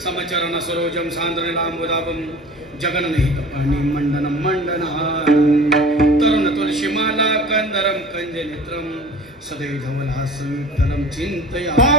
समचरण सरोजम सांद्रलांबुदाबम जगन्निहितपाणि मंडनं मंडनहारं तरुण तुलसीमाला कंदरं कंजनेत्रं सदैव धवलहासं विठ्ठलं चिन्तयामि।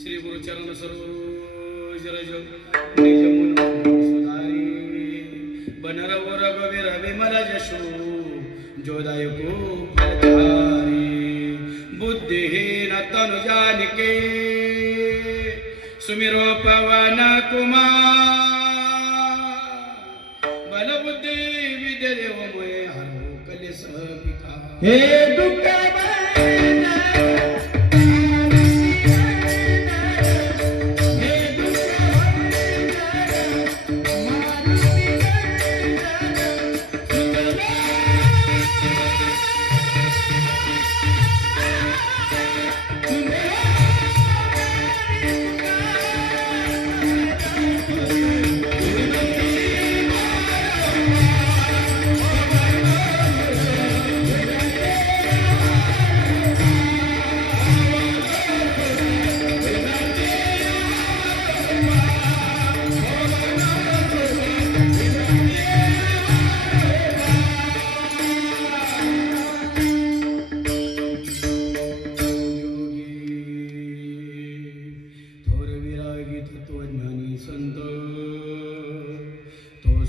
श्री गुरुचरण सरोज रज निज मुन सुधारी बनरव रघुवीर विमल जशो जोदायको फलचारी बुद्धिहीन तनु जानिके सुमिरो पवन कुमार बल बुद्धि विद्या देव मोहे हरो कलेश विकार हे दुःख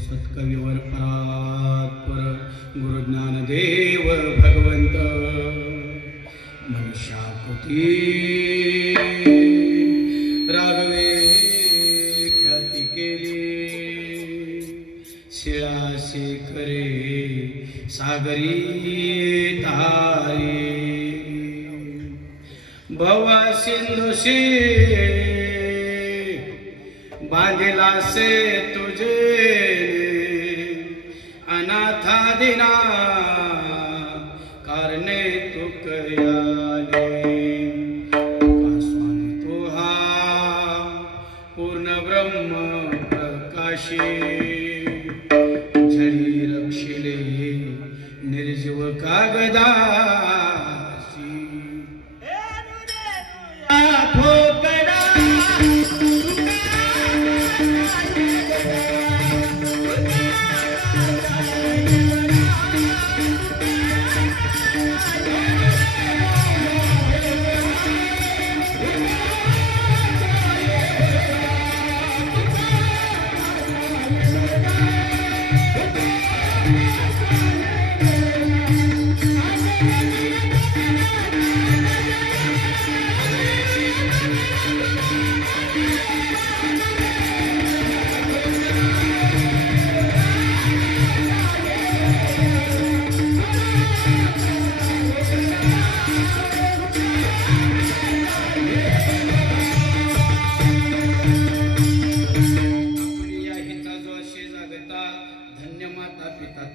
सत्कविवर परात्पर गुरुज्ञान देव भगवंत मनुष्याकृती राघवे ख्याती केली शिळा शेखरे सागरी तारी भवा सिंधुशी बांधिला से तुझे अनाथा दिना करणे तू कयाले का स्वामी तो हा पूर्ण ब्रह्म प्रकाशी जरी रक्षिले निर्जीव कागदासी Oh,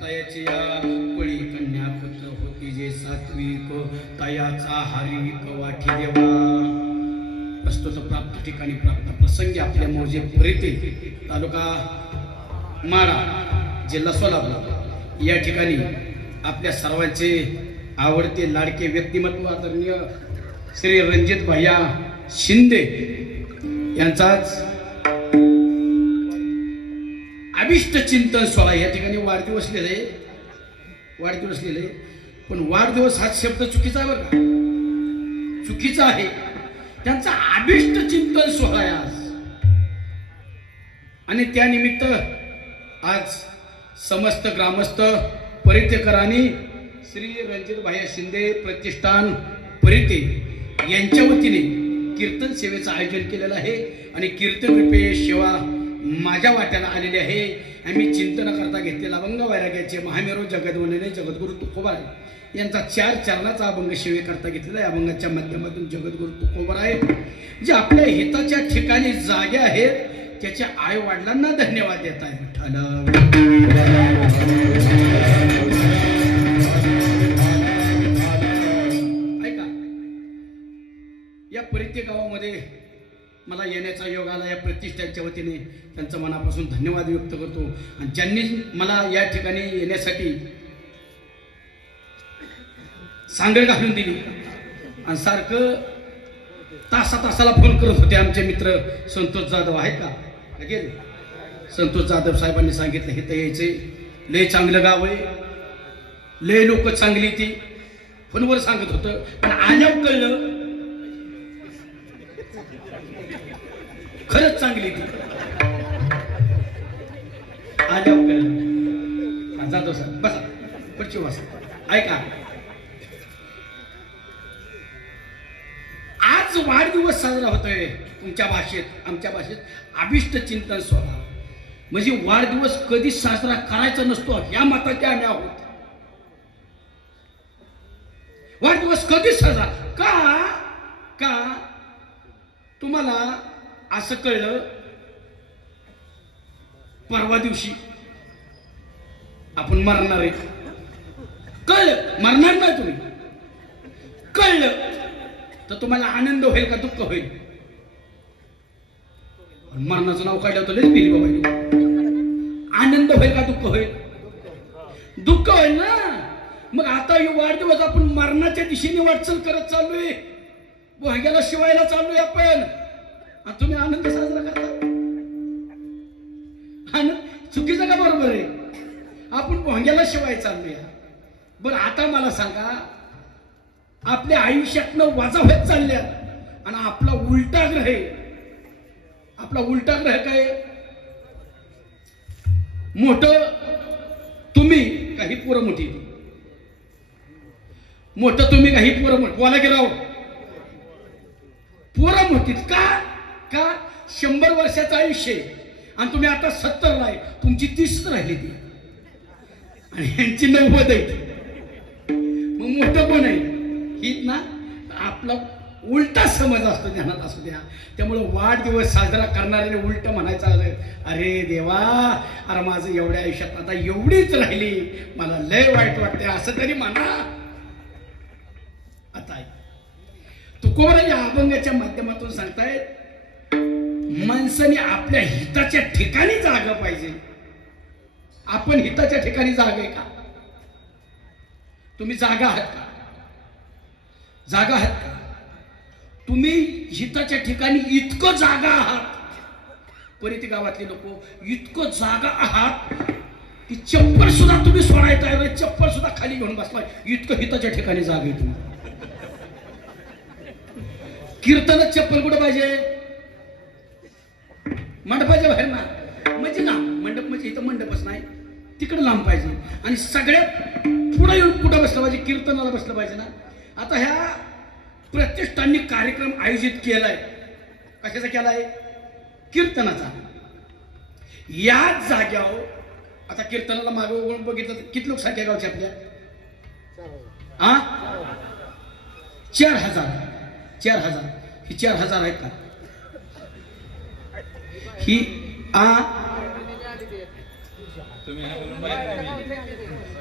तयाची या कोळी कन्या पुत्र होती जे सात्विक तयाचा हरिक वाठी देवा प्रस्तुत प्राप्त ठिकाणी प्राप्त प्रसंगी आपल्या मौजे परिते तालुका माडा जिल्हा सोलापूर या ठिकाणी आपल्या सर्वांचे आवडते लाडके व्यक्तिमत्व आदरणीय श्री रणजित भैया शिंदे यांचाच अभिष्ट चिंतन सोहळा या ठिकाणी वाढदिवस लिहिले पण वाढदिवस हा शब्द चुकीचा आहे बरं का चुकीचा आहे त्यांचा अभिष्ट चिंतन सोहळा आहे आज आणि त्यानिमित्त आज समस्त ग्रामस्थ परितेकरांनी श्री रणजित भैया शिंदे प्रतिष्ठान परिते यांच्या वतीने कीर्तन सेवेचं आयोजन केलेलं आहे आणि कीर्तन रूपे सेवा माझ्या वाट्याला आलेली आहे आम्ही चिंतनाकरता घेतलेला अभंग वैराग्याचे महामेरू जगद्वंदने जगद्गुरु तुकोबाराय यांचा 4 चरणाचा अभंग सेवेकरता घेतलेला आहे अभंगाच्या माध्यमातून जगद्गुरु तुकोबाराय जे आपल्या हिताच्या ठिकाणी जागे आहेत त्याच्या आई वडिलांना धन्यवाद देत आहे ऐका या परिते गावामध्ये मला येण्याचा योग आला या प्रतिष्ठानच्या वतीने त्यांचं मनापासून धन्यवाद व्यक्त करतो आणि ज्यांनी मला या ठिकाणी येण्यासाठी सांगड घालून दिली आणि सारखं तासाला फोन करत होते आमचे मित्र संतोष जाधव आहेत का लगेच संतोष जाधव साहेबांनी सांगितलं हे तर यायचे लय चांगलं गाव आहे लय लोक चांगली ती फोनवर सांगत होतं पण आल्यावर कळलं खरंच चांगली ती आल्यावर कळलं जाधव साहेब बसा पुढची बसा ऐका आज वाढदिवस साजरा होतोय तुमच्या भाषेत आमच्या भाषेत अभिष्ट चिंतन सोहळा म्हणजे वाढदिवस कधी साजरा करायचा नसतो या मताचे आम्ही आहोत वाढदिवस कधी साजरा का तुम्हाला असं कळलं परवा दिवशी आपण मरणार आहे कळलं मरणार नाही तुम्ही कळलं तर तुम्हाला आनंद होईल का दुःख होईल मरणाचं नाव काढलं तर दिली बाबा आनंद होईल का दुःख होईल दुःख होईल ना मग आता वाढदिवस आपण मरणाच्या दिशेने वाटचाल करत चाललोय भोंग्याला शिवायला चाललोय आपण तुम्ही आनंद साजरा करता आनंद चुकीचं का बरोबर आहे आपण भोंग्याला शिवाय चाललोय बरं आता मला सांगा आपल्या आयुष्यातनं वजा होत चालल्या आणि आपला उलटा ग्रह काय मोठं तुम्ही काही पोरं मोठी मोठं तुम्ही काही पोरं मोठी बोला की राव पोरं मोठीत का 100 वर्षाचं आयुष्य आणि तुम्ही आता 70 आहे तुमची 30 राहिली ती आणि यांची 90 आहे मग मोठं पण आहे हीच ना आपला उलटा समज असतो ध्यानात असू द्या त्यामुळे वाढदिवस साजरा करणाऱ्याने उलट म्हणायचं अरे देवा अरे माझं एवढ्या आयुष्यात आता एवढीच राहिली मला लय वाईट वाटते असं तरी म्हणा आता तुकोबाराय या अभंगाच्या माध्यमातून सांगतायत माणसाने आपल्या हिताच्या ठिकाणी जागा पाहिजे आपण हिताच्या ठिकाणी जागा आहे का तुम्ही जागा आहात का तुम्ही हिताच्या ठिकाणी इतकं जागा आहात परिती गावातले लोक इतकं जागा आहात की चप्पल सुद्धा तुम्ही सोडायचा चप्पल सुद्धा खाली घेऊन बसलाय इतकं हिताच्या ठिकाणी जागा आहे तुम्ही कीर्तनात चप्पल कुठं पाहिजे मंडपाच्या बाहेर ना म्हणजे ना मंडप म्हणजे इथं मंडपच नाही तिकडे लांब पाहिजे आणि सगळ्यात पुढे येऊन कुठं बसलं पाहिजे कीर्तनाला बसलं पाहिजे ना आता ह्या प्रतिष्ठाननी कार्यक्रम आयोजित केलाय कशाचा केलाय कीर्तनाचा याच जाग्यावर आता कीर्तनाला मागे बघितलं किती लोक संख्या गावची आपल्या 4,000 ही 4,000 आहेत का ही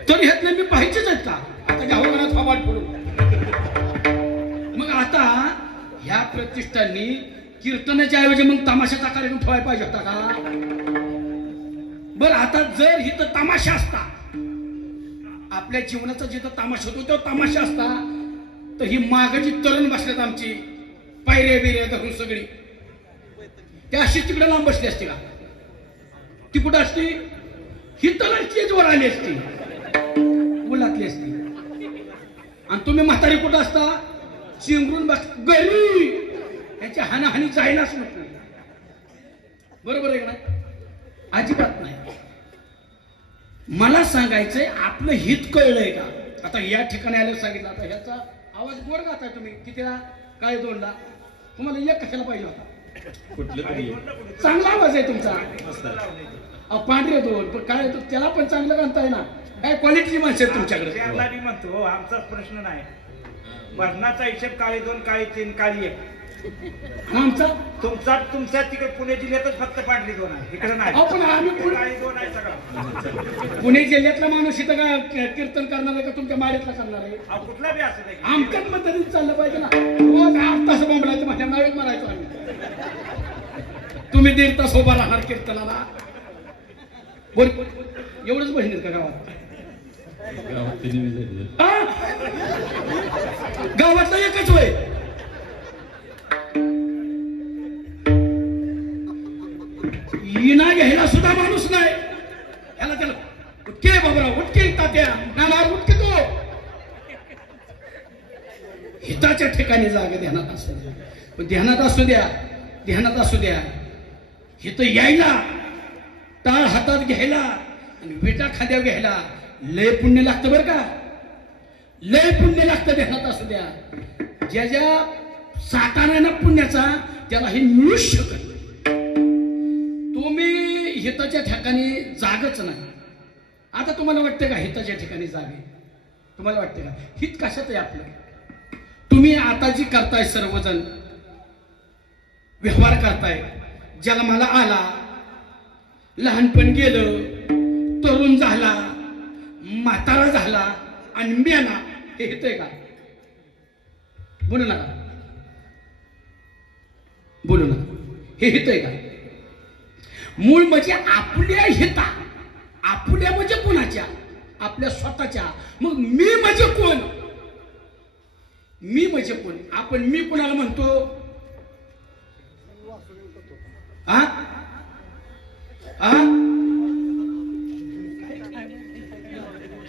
तर ह्यातले मी पाहिजेच आहेत का आता घ्यावं थोबाड फोडून. मग आता ह्या प्रतिष्ठाननी कीर्तनाच्या ऐवजी मग तमाशाचा कार्यक्रम ठेवायला पाहिजे होता का? बर आता जर इथं तमाशा असता, आपल्या जीवनाचा जिथं तमाशा होतो तो तमाशा असता, तर ही मागची तरुण बसल्यात आमची पायऱ्या बिऱ्या धरून सगळी, त्या अशी तिकडे लांब बसली असते का? ती कुठं असती? ही तर स्टेजवर आली असती, मुलातली असती. आणि तुम्ही म्हातारी कुठं असता? चिंगरून बस घरी, याची हानाहानी जायलाच नको. बरोबर आहे का नाही? अजिबात नाही. मला सांगायचंय आपलं हित कळलंय का? आता या ठिकाणी आलं सांगितलं. आता ह्याचा आवाज गोड गाताय तुम्ही कितीला? काय दोनला? तुम्हाला एक कशाला पाहिजे होता? चांगला आवाज आहे तुमचा. पांढरे दोन पण काय त्याला पण चांगलं गाताय ना. काय क्वालिटी माणसं आहेत तुमच्याकडे? त्याला बी म्हणतो आमचा प्रश्न नाही. भजनाचा हिशेब काळी दोन काळी तीन काळी एक. आमचा तुमच्या तिकडे पुणे जिल्ह्यातच फक्त पांढरी दोन आहे, इकडे नाही. पण आम्ही काळी दोन आहे सगळं. पुणे जिल्ह्यातला माणूस इथं का कीर्तन करणार आहे का तुमच्या माळीतला करणार आहे? कुठला बी असं नाही. आमच्याच पद्धतीने चाललं पाहिजे ना. रोज 8 तास बोंबलायचं, माझ्या नावेत मारायचो आम्ही. तुम्ही 1.5 तास उभा राहणार कीर्तनाला. बोल एवढंच बहिणी का गावात? गावातला एकच होय. इना घ्यायला सुद्धा माणूस नाही. याला त्याला उठके बाबरा, उठके तात्या, नाना उठके तो. हिताच्या ठिकाणी जागे ध्यानात असू द्या. पण ध्यानात असू द्या, ध्यानात असू द्या. हित यायला, टाळ हातात घ्यायला आणि विटा खाद्यावर घ्यायला लय पुण्य लागतं बरं का. लय पुण्य लागतं. ध्यानात असू द्या. ज्या ज्या साठाना ना पुण्याचा त्याला हे मिळूच शकत नाही. तुम्ही हिताच्या ठिकाणी जागच नाही. आता तुम्हाला वाटतं का हिताच्या ठिकाणी जागे? तुम्हाला वाटतं का? हित कशात आहे आपलं? तुम्ही आता जी करताय सर्वजण व्यवहार करताय, ज्याला मला आला, लहानपण गेलं, तरुण झाला, म्हातारा झाला आणि मेला, हे हित आहे का? बोलू नका, बोलू नका. हे हित आहे का? मूळ म्हणजे आपल्या हिता. आपल्या म्हणजे कोणाच्या? आपल्या स्वतःच्या. मग मी म्हणजे कोण? मी म्हणजे कोण? आपण मी कोणाला म्हणतो? हा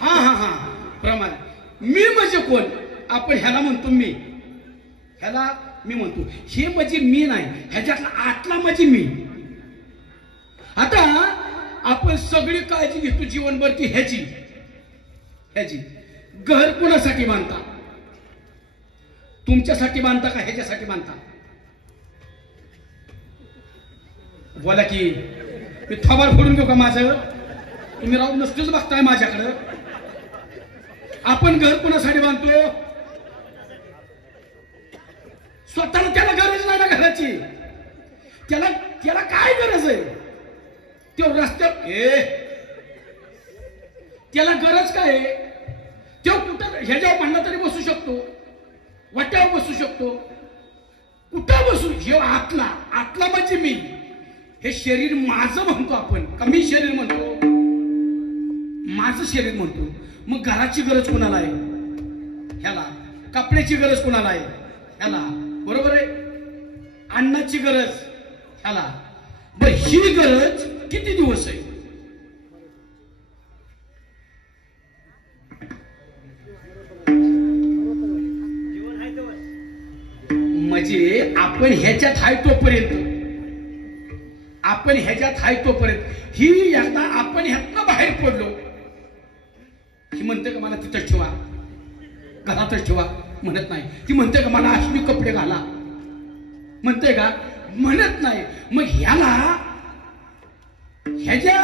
हा हा हा प्रमाण. मी म्हणजे कोण? आपण ह्याला म्हणतो मी, ह्याला मी म्हणतो. हे म्हणजे मी नाही, ह्याच्यातला आतला म्हणजे मी. आता आपण सगळी काळजी घेतो जीवनभर की ह्याची ह्याची. घर कोणासाठी बांधता? तुमच्यासाठी बांधता का ह्याच्यासाठी बांधता? बोला की. मी थोबाड फोडून घेऊ का माझं? तुम्ही राहून नसतेच बघताय माझ्याकडं. आपण घर कोणासाठी बांधतो? स्वतःला. त्याला गरज नाही ना घराची. त्याला काय गरज आहे? तो रस्त्यावर त्याला गरज काय आहे? तो कुठं ह्याच्यावर म्हणला तरी बसू शकतो, वाट्यावर बसू शकतो, कुठं बसू. हे आतला. आतला म्हणजे मी. हे शरीर माझं म्हणतो आपण का? मी शरीर म्हणतो, माझं शरीर म्हणतो. मग घराची गरज कोणाला आहे? ह्याला. कपड्याची गरज कोणाला आहे? ह्याला. बरोबर आहे. अन्नाची गरज ह्याला. बर ही गरज किती दिवस आहे? म्हणजे आपण ह्याच्यात आहे तोपर्यंत, आपण ह्याच्यात आहे तोपर्यंत. ही एकदा आपण ह्यातनं बाहेर पडलो, ही म्हणते का मला तिथंच ठेवा, घरातच ठेवा? म्हणत नाही. ती म्हणते का मला अश्मी कपडे घाला? म्हणते का? म्हणत नाही. मग ह्याच्या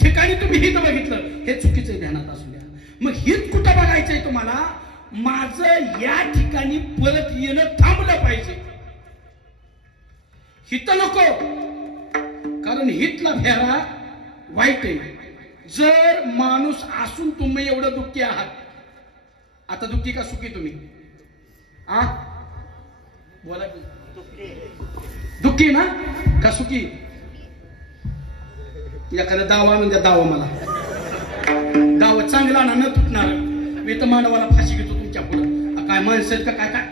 ठिकाणी तुम्ही हित बघितलं, हे चुकीचं ध्यानात असू द्या. मग हित कुठं बघायचंय तुम्हाला? माझं या ठिकाणी परत येणं थांबलं पाहिजे. हित नको, कारण हितला फेरा वाईट आहे. जर माणूस असून तुम्ही एवढं दुःखी आहात, आता दुःखी का सुखी तुम्ही? आ बोला की. दुःखी ना का सुखी? एखादा दावा म्हणजे दावा, मला दावा चांगला ना न तुटणार. मी तर मानवाला फाशी घेतो तुमच्या पुढं. काय माणसं आहेत का काय काय?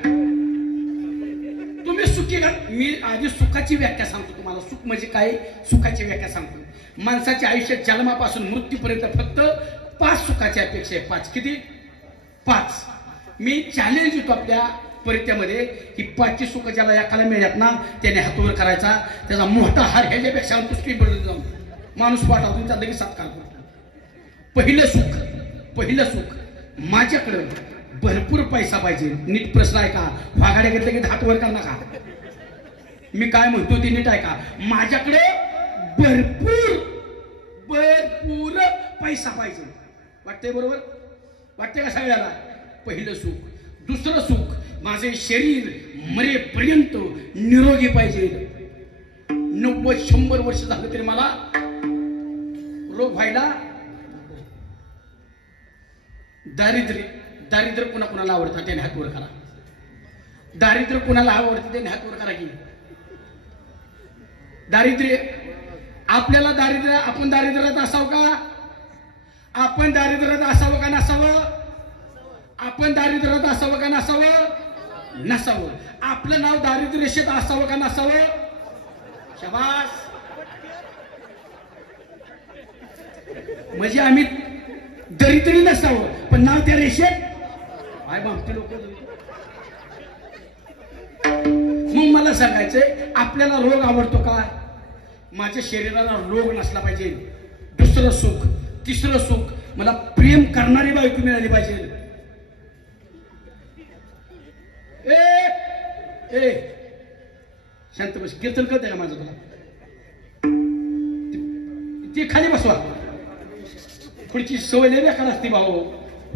तुम्ही सुखी का? मी आधी सुखाची व्याख्या सांगतो तुम्हाला. सुख म्हणजे काय? सुखाची व्याख्या सांगतो. माणसाच्या आयुष्यात जन्मापासून मृत्यूपर्यंत फक्त 5 सुखाची अपेक्षा आहे. 5 किती? 5. मी चॅलेंज देतो आपल्या परित्यामध्ये की 5ची सुख ज्याला एकाला मिळत ना त्याने हातवर करायचा. त्याचा मोठा हार ह्याच्यापेक्षा पुष्टी पडत जाऊन माणूस पाठवतो त्याचा लगेच सत्कार करतो. पहिलं सुख माझ्याकडं भरपूर पैसा पाहिजे. नीट प्रश्न आहे का? वाघाड्या घेतलं की हात वर करणार का? मी काय म्हणतो ते नीट आहे का? माझ्याकडे भरपूर पैसा पाहिजे. वाटतंय बरोबर? वाटतंय का सगळ्याला? पहिलं सुख. दुसरं सुख माझे शरीर मरेपर्यंत निरोगी पाहिजे. 90-100 वर्ष झालं तरी मला रोग व्हायला. दारिद्र्य कुणाला आवडतं त्याने हात वर करा. दारिद्र्य कुणाला आवडतं त्याने हात वर करा की. दारिद्र्य आपल्याला आपण दारिद्र्यात असावं का? आपण दारिद्र्यात असावं का नसावं? आपण दारिद्र्यात असावं का नसावं? नसावं. आपलं नाव दारिद्र्य रेषेत असावं का नसावं? शाबास. म्हणजे आम्ही दरिद्री नसावं पण नाव त्या रेषेत. काय म्हणते लोक? मग मला सांगायचंय आपल्याला रोग आवडतो का? माझ्या शरीराला रोग नसला पाहिजे. दुसरं सुख. तिसरं सुख मला प्रेम करणारी बायको मिळाली पाहिजे. ए शांत बस. कीर्तन करते का माझं तुला? ते खाली बसवा. पुढची सवय लय बेकार असते भाऊ.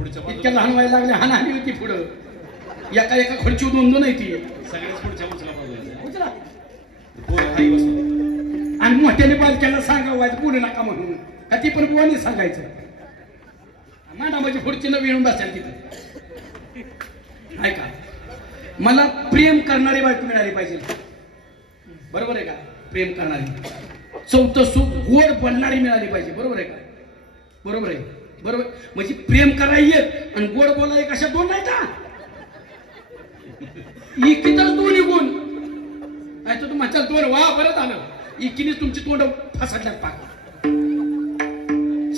इतक्या लहान व्हायला लागले हानी होती पुढं. एका खुर्ची 2 नाही ती सगळ्याच पुढच्या उचला. बसवा. आणि मोठ्याने बालक्याला सांगावं पुढे नका म्हणून. का ती पण बुवाने सांगायचं. मांडा म्हणजे खुर्ची न विळून बसायला तिथं. ऐका मला प्रेम करणारी बायको मिळाली पाहिजे. बरोबर आहे का? प्रेम करणारी. चौथं सुख गोड बोलणारी मिळाली पाहिजे. बरोबर आहे का? बरोबर आहे. बरोबर. म्हणजे प्रेम करायला येत आणि गोड बोलाय कशा 2 नाही का? इकीतच 2 गुण. नाही तर तुमच्या 2 वा परत आलं. इकीनेच तुमची तोंड फसाडल्यात पाक.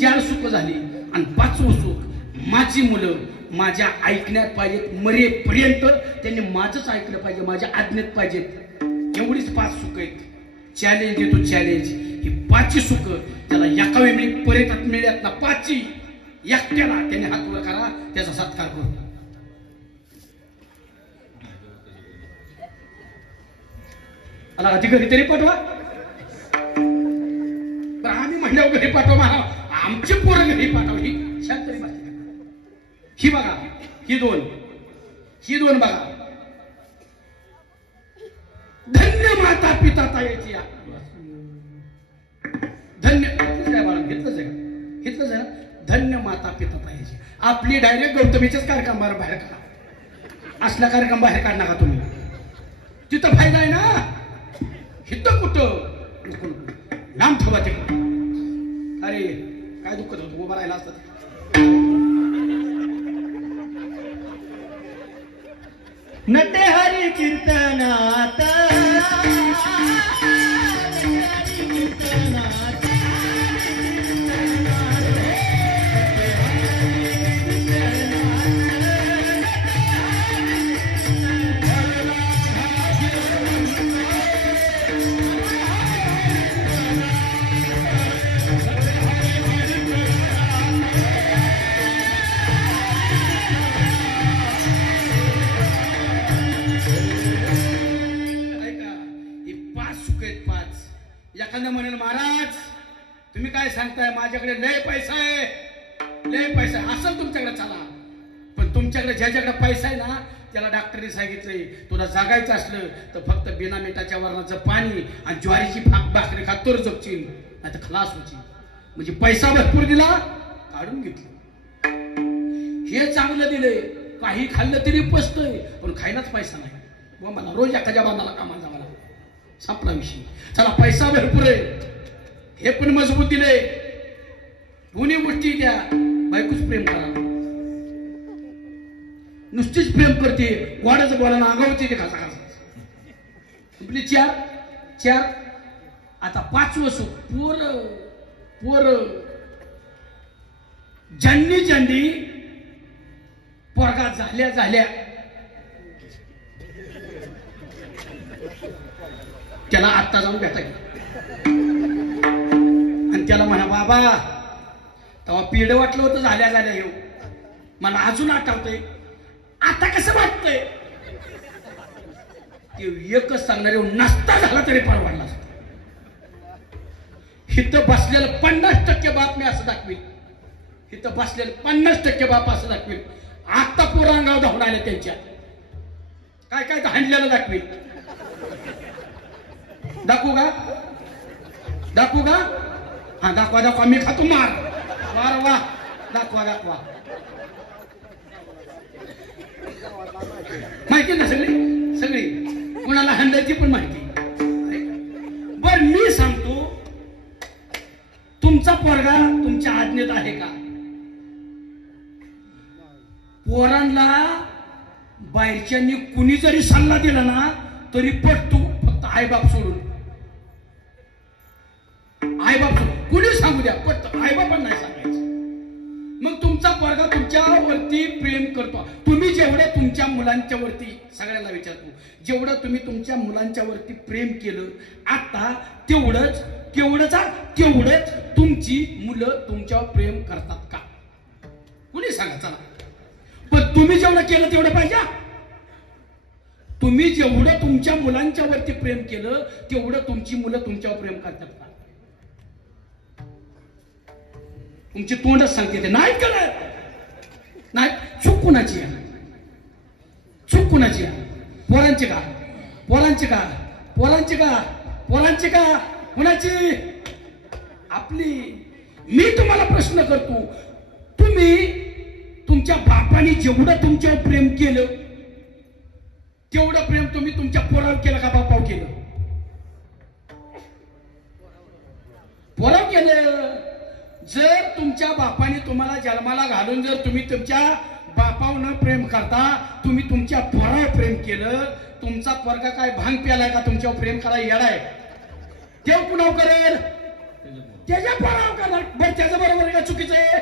4 सुख झाली आणि 5वं सुख माझी मुलं माझ्या ऐकण्यात पाहिजेत. मरेपर्यंत त्यांनी माझंच ऐकलं पाहिजे. माझ्या आज्ञेत पाहिजेत. एवढीच 5 सुख आहेत. चॅलेंज देतो चॅलेंज. ही 5ची सुख त्याला एका वेळी पर्यंत मिळत ना 5ची एकट्याला त्याने हात वर करा. त्याचा सत्कार करू. आला आधी घरी तरी पाठवा. पण आम्ही म्हणल्यावर घरी पाठवा. आमची पोरं घरी पाठवा. ही शांत तरी बसते. ही बघा. ही 2 बघा. धन्य माता पिता ताईची. धन्य काय बाळा घेतलंच आहे का? घेतलंच आहे. धन्य माता पिता ताईची. आपली डायरेक्ट गौतमीच्याच कार्यक्रमावर बाहेर काढा. असला कार्यक्रम बाहेर काढ नका तुम्ही. तिथं फायदा आहे ना. इथं कुठं नाम ठेवा तिकडं. अरे काय दुःखत होत उभं राहिला असतात. नटे हरी कीर्तनात एखाद्या म्हणेल महाराज तुम्ही काय सांगताय माझ्याकडे लय पैसा आहे. लय पैसा असेल तुमच्याकडे चला. पण तुमच्याकडे ज्याच्याकडे पैसा आहे ना त्याला डॉक्टरने सांगितलंय तुला जगायचं असलं तर फक्त बिना मिठाच्या वरणाचं पाणी आणि ज्वारीची भाकरी खात तर जगशील नाही तर खलास होशील. म्हणजे पैसा भरपूर दिला, काढून घेतलं. हे चांगलं दिलंय, काही खाल्लं तरी पचतंय, पण खायलाच पैसा नाही. व मला रोज एखाद्या बांधाला कामाला जावं लागलं. संपला विषय. चला पैसा भरपूर आहे, हे पण मजबूत दिले. दोन्ही गोष्टी द्या. बायकोच प्रेम करा, नुसतीच प्रेम करते, वाड्याचं बोलायला अंगावरती ते घासा घासा. आपली चार चार. आता 5वं सुख. पोर ज्यांनी पोरगा झाल्या त्याला आत्ता जाऊन भेटायचं आणि त्याला म्हणा, बाबा तेव्हा पीड वाटलं होतं झाल्या येऊ, मला अजून आठवतंय, आता कसं वाटतंय. ते एकच सांगणारे, नसता झाला तरी परवडला असता. इथं बसलेलं 50% बाप मी असं दाखवीन, इथं बसलेलं 50% बाप असं दाखवीन. आता पोरांगाव धावून आले त्यांच्या, काय काय हाणलेलं दाखवीन. दाखवू का? हा दाखवा. मी खातो मार वा. दाखवा. माहिती ना सगळी कुणाला हाणायची पण माहिती. बर मी सांगतो, तुमचा पोरगा तुमच्या आज्ञेत आहे का? पोरांना बाहेरच्यांनी कुणी जरी सल्ला दिला ना तरी पटतो, फक्त आईबाप सोडून. आईबाप कुणी सांगू द्या, पटत. आईबापांना नाही सांगायचं. मग तुमचा पोरगा तुमच्यावरती प्रेम करतो. तुम्ही जेवढं तुमच्या मुलांच्या वरती, सगळ्यांना विचारतो, जेवढं तुम्ही तुमच्या मुलांच्या वरती प्रेम केलं आता, तेवढंच तुमची मुलं तुमच्यावर प्रेम करतात का? कुणी सांगा. चला, पण तुम्ही जेवढं केलं तेवढं पाहिजे. तुम्ही जेवढं तुमच्या मुलांच्या वरती प्रेम केलं तेवढं तुमची मुलं तुमच्यावर प्रेम करतात का? तुमची तोंडच सांगते ते नाही करत. नाही. चूक कुणाची आहे? पोरांची का कुणाची? आपली. मी तुम्हाला प्रश्न करतो, तुम्ही तुमच्या बापाने जेवढं तुमच्यावर प्रेम केलं तेवढं प्रेम तुम्ही तुमच्या पोरावर केलं का बापावर केलं? पोरावर केलं. जर तुमच्या बापाने तुम्हाला जन्माला घालून जर तुम्ही तुमच्या बापावर प्रेम करता, तुम्ही तुमच्या पोरावर प्रेम केलं, तुमचा पोरगा काय भांग प्यालाय का तुमच्यावर प्रेम करायला येडाय? तेव्हा कुणावर करेल? त्याच्या पोरावर करणार. बरं त्याचं बरोबर आहे का चुकीचं आहे?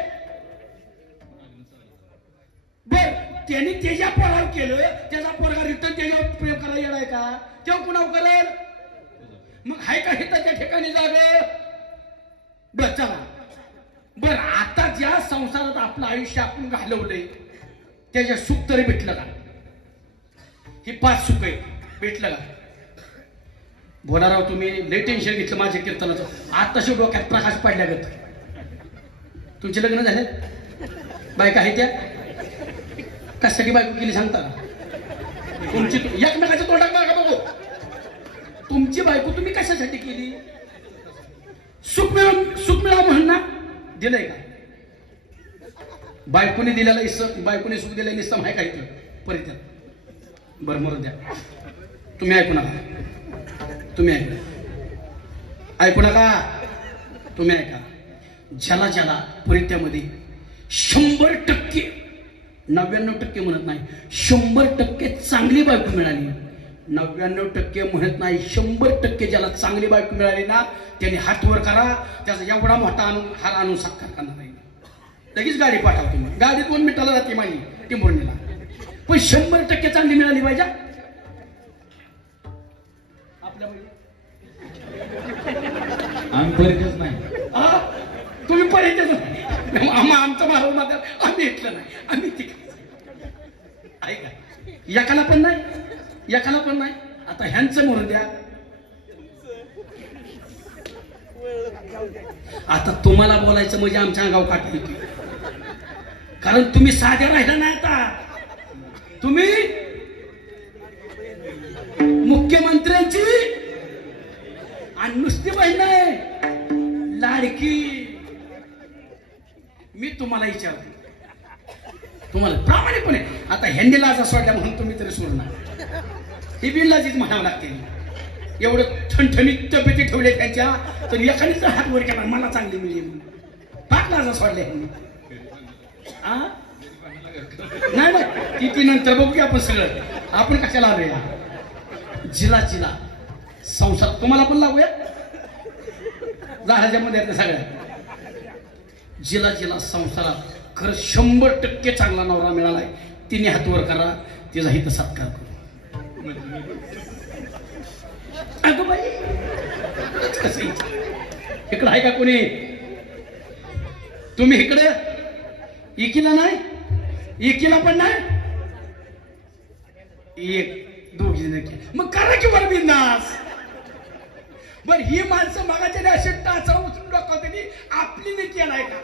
बर त्यांनी त्याच्या पोरावर केलं, त्याचा पोरगा रिटर्न त्याच्यावर प्रेम करायला येडाय का? तेव्हा कुणावर करेल? मग हाय का हिता त्या ठिकाणी जाग? बर चला. बर आता ज्या संसारात आपलं आयुष्य आपण घालवलंय त्याच्या सुख तरी भेटलं का? ही 5 सुख आहे, भेटलं का? बोलाराव तुम्ही लय टेन्शन घेतलं माझ्या कीर्तनाचं. आताशी डोक्यात प्रकाश पडल्यागत. तुमचे लग्न झाले? बायका आहे त्या? कशासाठी बायको केली सांगता का? तुमची एकमेकाच्या तोंडात बघा बघू. तुमची बायको तुम्ही कशासाठी केली? सुख मिळावं म्हणून ना दिलंय का? बायकोने दिलेला बायकोने सुख दिलेलं निसम आहे का इथं परित्यात? बरं मरू द्या. तुम्ही ऐकू नका. तुम्ही ऐका. ज्याला परित्यामध्ये 100%, 99% म्हणत नाही, 100% चांगली बायको मिळाली, 99% म्हणत नाही, 100% ज्याला चांगली बायको मिळाली ना त्याने हात वर करा. त्याचा एवढा मोठा हार आणून साकार करणार नाही. लगेच गाडी पाठवतो. मग गाडी 2 मिनिटाला जाते माझी टिंबुर्णीला. पण 100% चांगली मिळाली पाहिजे आपल्यामध्ये. आम्ही परिचयच नाही. तुम्ही परिचयच नाही. आमचं मारून मात्र आम्ही ऐकलं नाही. आम्ही तिकडे ऐका. एकाला पण नाही. आता ह्यांचं म्हणून द्या. आता तुम्हाला बोलायचं म्हणजे आमच्या अंगावर काठी येते. कारण तुम्ही साध्या राहिला नाही. आता तुम्ही मुख्यमंत्र्यांची आणि नुसती बहीण नाही, लाडकी मी तुम्हाला विचारतो, तुम्हाला प्रामाणिकपणे आता ह्यांनी लाजा सोडल्या म्हणून तुम्ही तरी सोडणार, ही बिनलाजीच म्हणावं लागते. एवढं ठणठणीत तब्येती ठेवले त्यांच्या, तर एखादीच हात वर केला मला चांगली मिळेल म्हणून फार लाजा सोडल्या ह्यांनी. नाही नाही ती नंतर बघूया आपण सगळं. आपण कशाला आलोया? जिला जिला संसार तुम्हाला पण लागूया झाडाच्या मध्ये सगळ्या. जिला जिला संसारात खरं 100% चांगला नवरा मिळालाय तिने हातवर करा, तिचा हित सत्कार करू. अगं बाई कसं इकडं आहे का कोणी? तुम्ही इकडे इकीला नाही, इकीला पण नाही, एक दोघी नक्की मग करा की बरं बिंदास. बर ही माणसं मागाच्या अशी टाचा उचलून टाकतात त्यांनी आपली नेकी नाही का?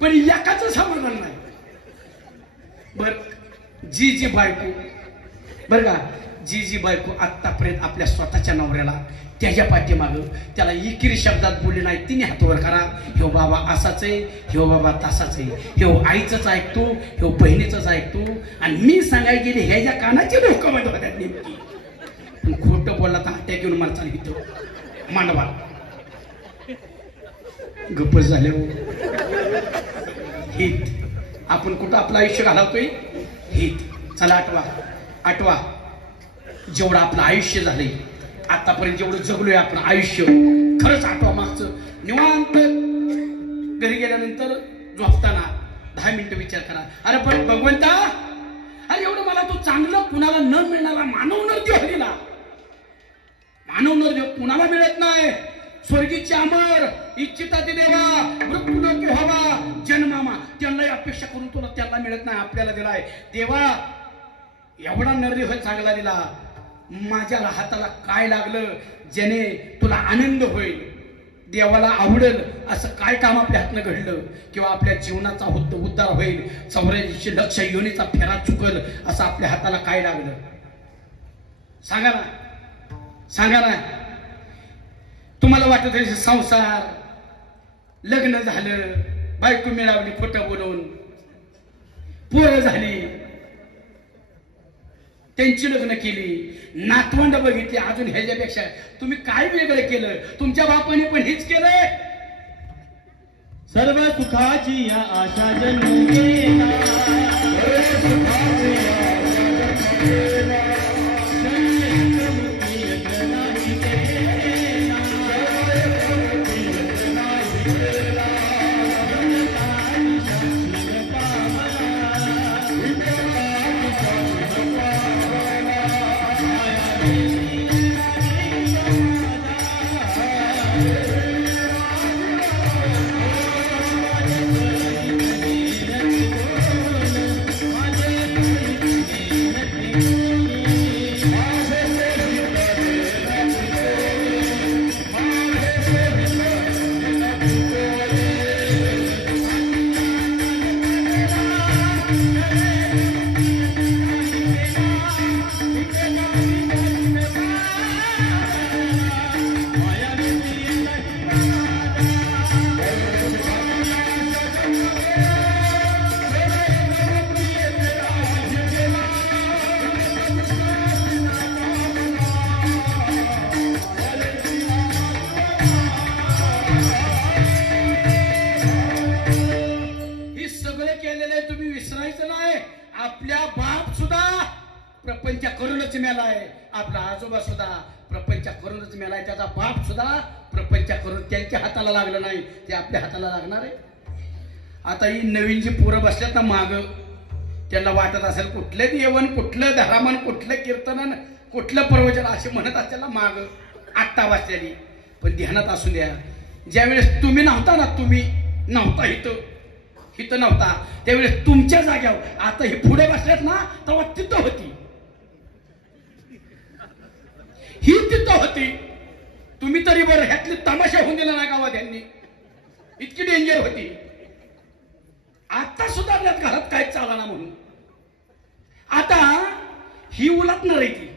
पण एकाच समाधान नाही. बर जी बायको बर का, जी बायको आतापर्यंत आपल्या स्वतःच्या नवऱ्याला त्याच्या पाठीमाग त्याला इकिरी शब्दात बोलले नाही, तिने हातवर करा, ह्यो बाबा असाच आहे, ह्यो बाबा तसाच आहे, ह्यो आईचंच ऐकतो, ह्यो बहिणीचंच ऐकतो, आणि मी सांगायला गेले ह्याच्या कानाची लोक मध्ये होत्यात नेमकी. खोटं बोलला तर हत्या घेऊन मला चालतो मांडवा गप्पच झाले. हित आपण कुठं आपलं आयुष्य घालवतोय? हित. चला आठवा जेवढं आपलं आयुष्य झालंय आतापर्यंत जेवढं जगलोय आपण आयुष्य, खरंच आठवा मागचं. निवांत घरी गेल्यानंतर झोपताना 10 मिनिटं विचार करा, अरे पण भगवंता, अरे एवढं मला तू चांगलं कुणाला न मिळणारा मानव नरदेव दिला, मानव नरदेव कुणाला मिळत नाही. स्वर्गीचे अमर इच्छिता ते देवा, मृत्यू लोकी व्हावा जन्मामा, त्यांना अपेक्षा करून तुला त्यांना मिळत नाही, आपल्याला दिलाय देवा. एवढा नरदेव चांगला दिला, माझ्या हाताला काय लागलं ज्याने तुला आनंद होईल, देवाला आवडेल असं काय काम आपल्या हातनं घडलं, किंवा आपल्या जीवनाचा उद्धार होईल, 84 लक्ष योनीचा फेरा चुकल असं आपल्या हाताला काय लागलं? सांगा ना. तुम्हाला वाटत आहे संसार, लग्न झालं, बायको मिळावली खोटं बोलून, पोरं झाली, त्यांची लग्न केली, नातवंड बघितली, अजून ह्याच्यापेक्षा तुम्ही काय वेगळं केलं? तुमच्या बापाने पण हेच केलंय. सर्व सुखाची या आशा जन्म गेला, आपल्या बाप सुद्धा प्रपंच करूनच मेलाय, आपला आजोबा सुद्धा प्रपंच करूनच मेलाय, त्याचा बाप सुद्धा प्रपंच करून त्यांच्या हाताला लागलं नाही, ते आपल्या हाताला लागणार आहे. आता ही नवीन जी पोरं बसल्यात ना माग, त्यांना वाटत असेल कुठलं देवन, कुठलं धरामन, कुठलं कीर्तन, कुठलं प्रवचन असे म्हणत असेल ना माग आत्ता बसलेली. पण ध्यानात असू द्या, ज्यावेळेस तुम्ही नव्हता ना, तुम्ही नव्हता इथं नव्हता, त्यावेळेस तुमच्या जाग्यावर आता हे पुढे बसल्यात ना, तेव्हा तिथं होती, ही तिथं होती. तुम्ही तरी बरं ह्यातले तमाशा होऊन दिला नाही गावात, यांनी इतकी डेंजर होती. आता सुधारल्यात घरात काय चालना म्हणून. आता ही उलटणार आहे ती,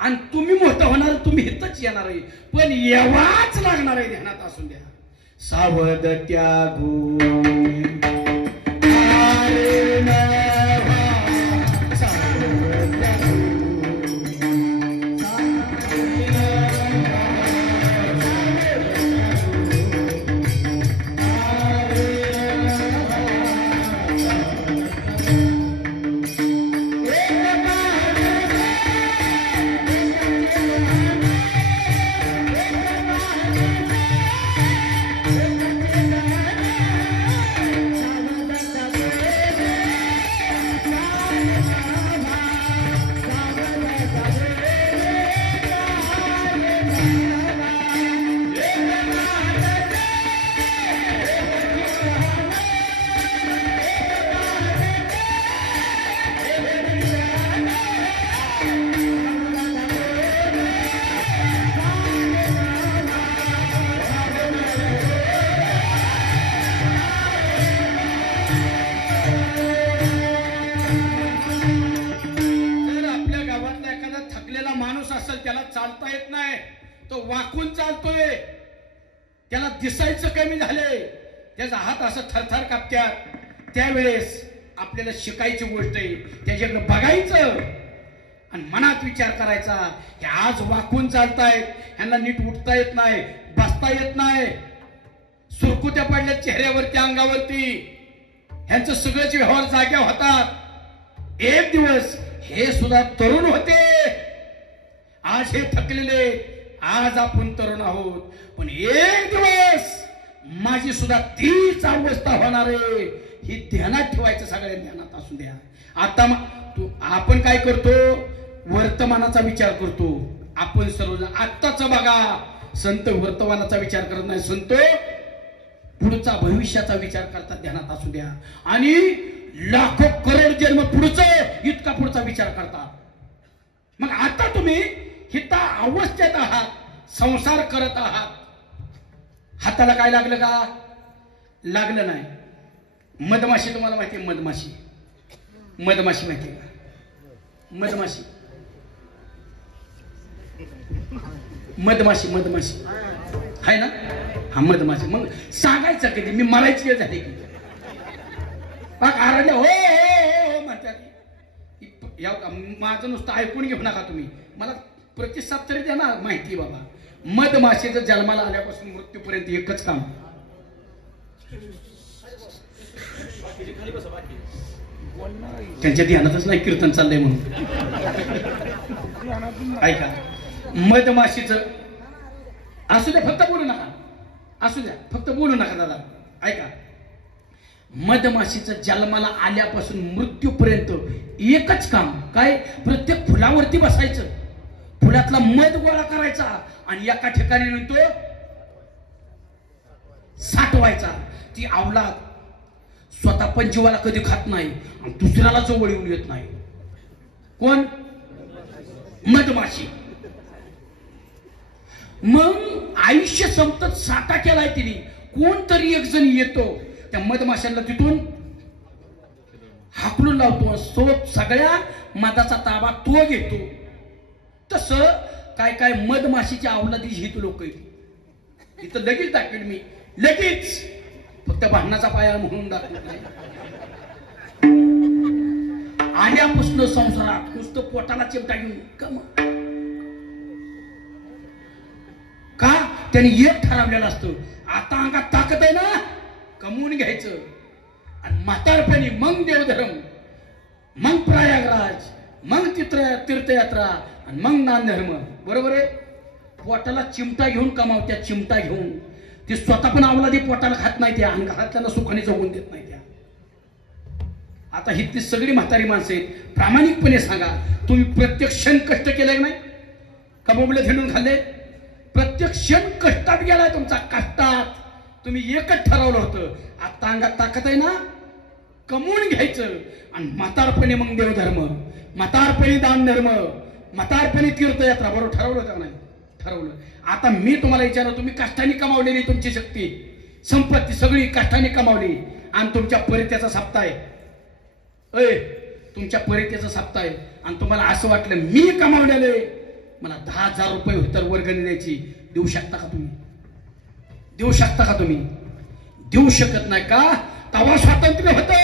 आणि तुम्ही मोठं होणार, तुम्ही हितच येणार आहे, पण येवाच लागणार आहे. ध्यानात असून द्या. सावध त्यागू चालता येत नाही, तो वाकून चालतोय, त्याला दिसायचं कमी झाले, त्याचा हात असं थरथर कापत्यात. त्यावेळेस आपल्याला शिकायची गोष्ट आहे, त्याच्याकडे बघायचं आणि मनात विचार करायचा. हे आज वाकून चालतायत, ह्यांना नीट उठता येत नाही, बसता येत नाही, सुरकुत्या पडल्या चेहऱ्यावरती, अंगावरती, ह्यांचं सगळेच व्यवहार जाग्या होतात. एक दिवस हे सुद्धा तरुण होते, आज हे थकलेले, आज आपण तरुण आहोत, पण एक दिवस माझी सुद्धा तीच अवस्था होणार आहे, ही ध्यानात ठेवायचं. सगळ्या ध्यानात असू द्या. आता आपण काय करतो, वर्तमानाचा विचार करतो. आपण सर्वजण आत्ताच बघा, संत वर्तमानाचा विचार करत नाही, संत पुढचा भविष्याचा विचार करतात. ध्यानात असू द्या. आणि लाखो करोड जन्म पुढचं, इतका पुढचा विचार करतात. मग आता तुम्ही हिता अवस्थेत आहात, संसार करत आहात. हाताला काय लागलं का? लागलं नाही. मधमाशी तुम्हाला माहिती आहे? मधमाशी, मधमाशी माहिती आहे का? मधमाशी, मधमाशी, मधमाशी आहे ना? हा, मधमाशी. मग सांगायचं कधी? मी मरायची वेळ झाली की आरडल्या हो हो हो म्हणतात. माझं नुसतं ऐकून घेऊ नका तुम्ही, मला प्रतिसाद तरी द्या ना. माहिती बाबा, मधमाशीचं जन्माला आल्यापासून मृत्यूपर्यंत एकच काम, त्यांच्या ध्यानातच नाही कीर्तन चाललंय म्हणून. ऐका, मधमाशीचं असू द्या, फक्त बोलू नका, असू द्या, फक्त बोलू नका दादा. ऐका, मधमाशीचं जन्माला आल्यापासून मृत्यूपर्यंत एकच काम काय? प्रत्येक फुलावरती बसायचं, फुलातला मध गोळा करायचा आणि एका ठिकाणी तो साठवायचा. ती अवलाद स्वतः पण जीवाला कधी खात नाही आणि दुसऱ्याला जवळ येऊन येत नाही. कोण? मधमाशी. मग आयुष्य संपत साठा केलाय तिने. कोणतरी एक जण येतो, त्या मधमाशांना तिथून हाकलून लावतो, सगळ्या मधाचा ताबा तो घेतो. तसं काय काय मधमाशीच्या अवलादीची हित लोक आहेत. इथं लगेच दाखवेल मी, लगेच, फक्त भांडणाचा पाया म्हणून दाखवत नाही. आल्यापासून संसारात नुसतं पोटाला चिमटा घेऊन का? त्यांनी एक ठरवलेलं असतं, आता अंगात ताकद आहे ना, कमवून घ्यायचं. आणि म्हातारपणी मग देवधर्म, मग प्रयागराज, मग तीर्थयात्रा आणि मग नामधर्म. बरोबर आहे? पोटाला चिमटा घेऊन कमावत्या, चिमटा घेऊन. ती स्वतः पण अवलादी पोटाला खात नाही, त्या घरातल्याला सुखाने जगून देत नाही त्या. आता ही ती सगळी म्हातारी माणसं आहेत. प्रामाणिकपणे सांगा, तुम्ही प्रत्येक क्षण कष्ट केलंय नाही? कमवले, धेडून खाल्ले, प्रत्येक क्षण कष्टात गेलाय तुमचा. कष्टात तुम्ही एकच ठरवलं होतं, आता अंगात ताकद आहे ना, कमवून घ्यायचं. आणि म्हातारपणे मग देवधर्म, म्हातारपणी दान धर्म, म्हातारपणी तीर्थयात्रा. बरोबर ठरवलं का नाही? ठरवलं. आता मी तुम्हाला विचारलं, तुम्ही कष्टाने कमावलेली तुमची शक्ती, संपत्ती सगळी कष्टाने कमावली आणि तुमच्या परित्याचा सप्ताह आहे, तुमच्या परित्याचा सप्ताह आहे, आणि तुम्हाला असं वाटलं मी कमावलेले मला 10,000 रुपये तर वर्गणी द्यायची. देऊ शकता का तुम्ही? देऊ शकता का तुम्ही? देऊ शकत नाही का? तेव्हा स्वातंत्र्य होतं.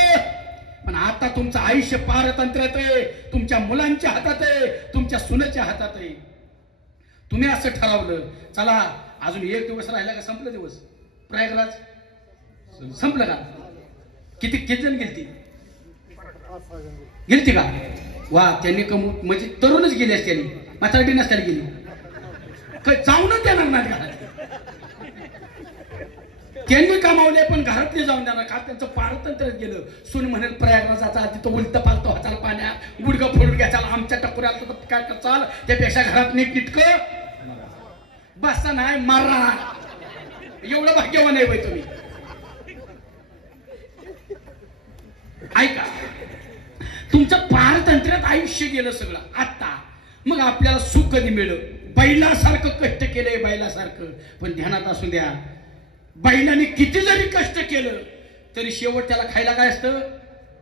पण आता तुमचं आयुष्य पारतंत्र्यात आहे, तुमच्या मुलांच्या हातात आहे, तुमच्या सुनेच्या हातात आहे. तुम्ही असं ठरवलं, चला अजून 1 दिवस राहिला का संपलं दिवस? प्रयागराज संपलं का? किती जण गेलती का? वा, त्यांनी म्हणजे तरुणच गेली असते, म्हातारटी नसताना गेली. जाऊनच देणार नाही घरात. त्यांनी कमावले पण घरातले जाऊन देणार का? त्यांचं पारतंत्र्यात गेलं. सून म्हणेल प्रयागराजाचा तिथं उलट पालतो हाताला पाण्यात गुडगं फोडून घ्यायचा, आमच्या टकुऱ्यात काय करचाल, त्यापेक्षा घरात नीट निटकं बसा नाही मारा. एवढं भाग्यवान आहे बाई तुम्ही. ऐका, तुमचं पारतंत्र्यात आयुष्य गेलं सगळं. आता मग आपल्याला सुख कधी मिळलं? बैलासारखं कष्ट केलंय, बैलासारखं. पण ध्यानात असू द्या, बैलाने किती जरी कष्ट केलं तरी शेवट त्याला खायला काय असतं?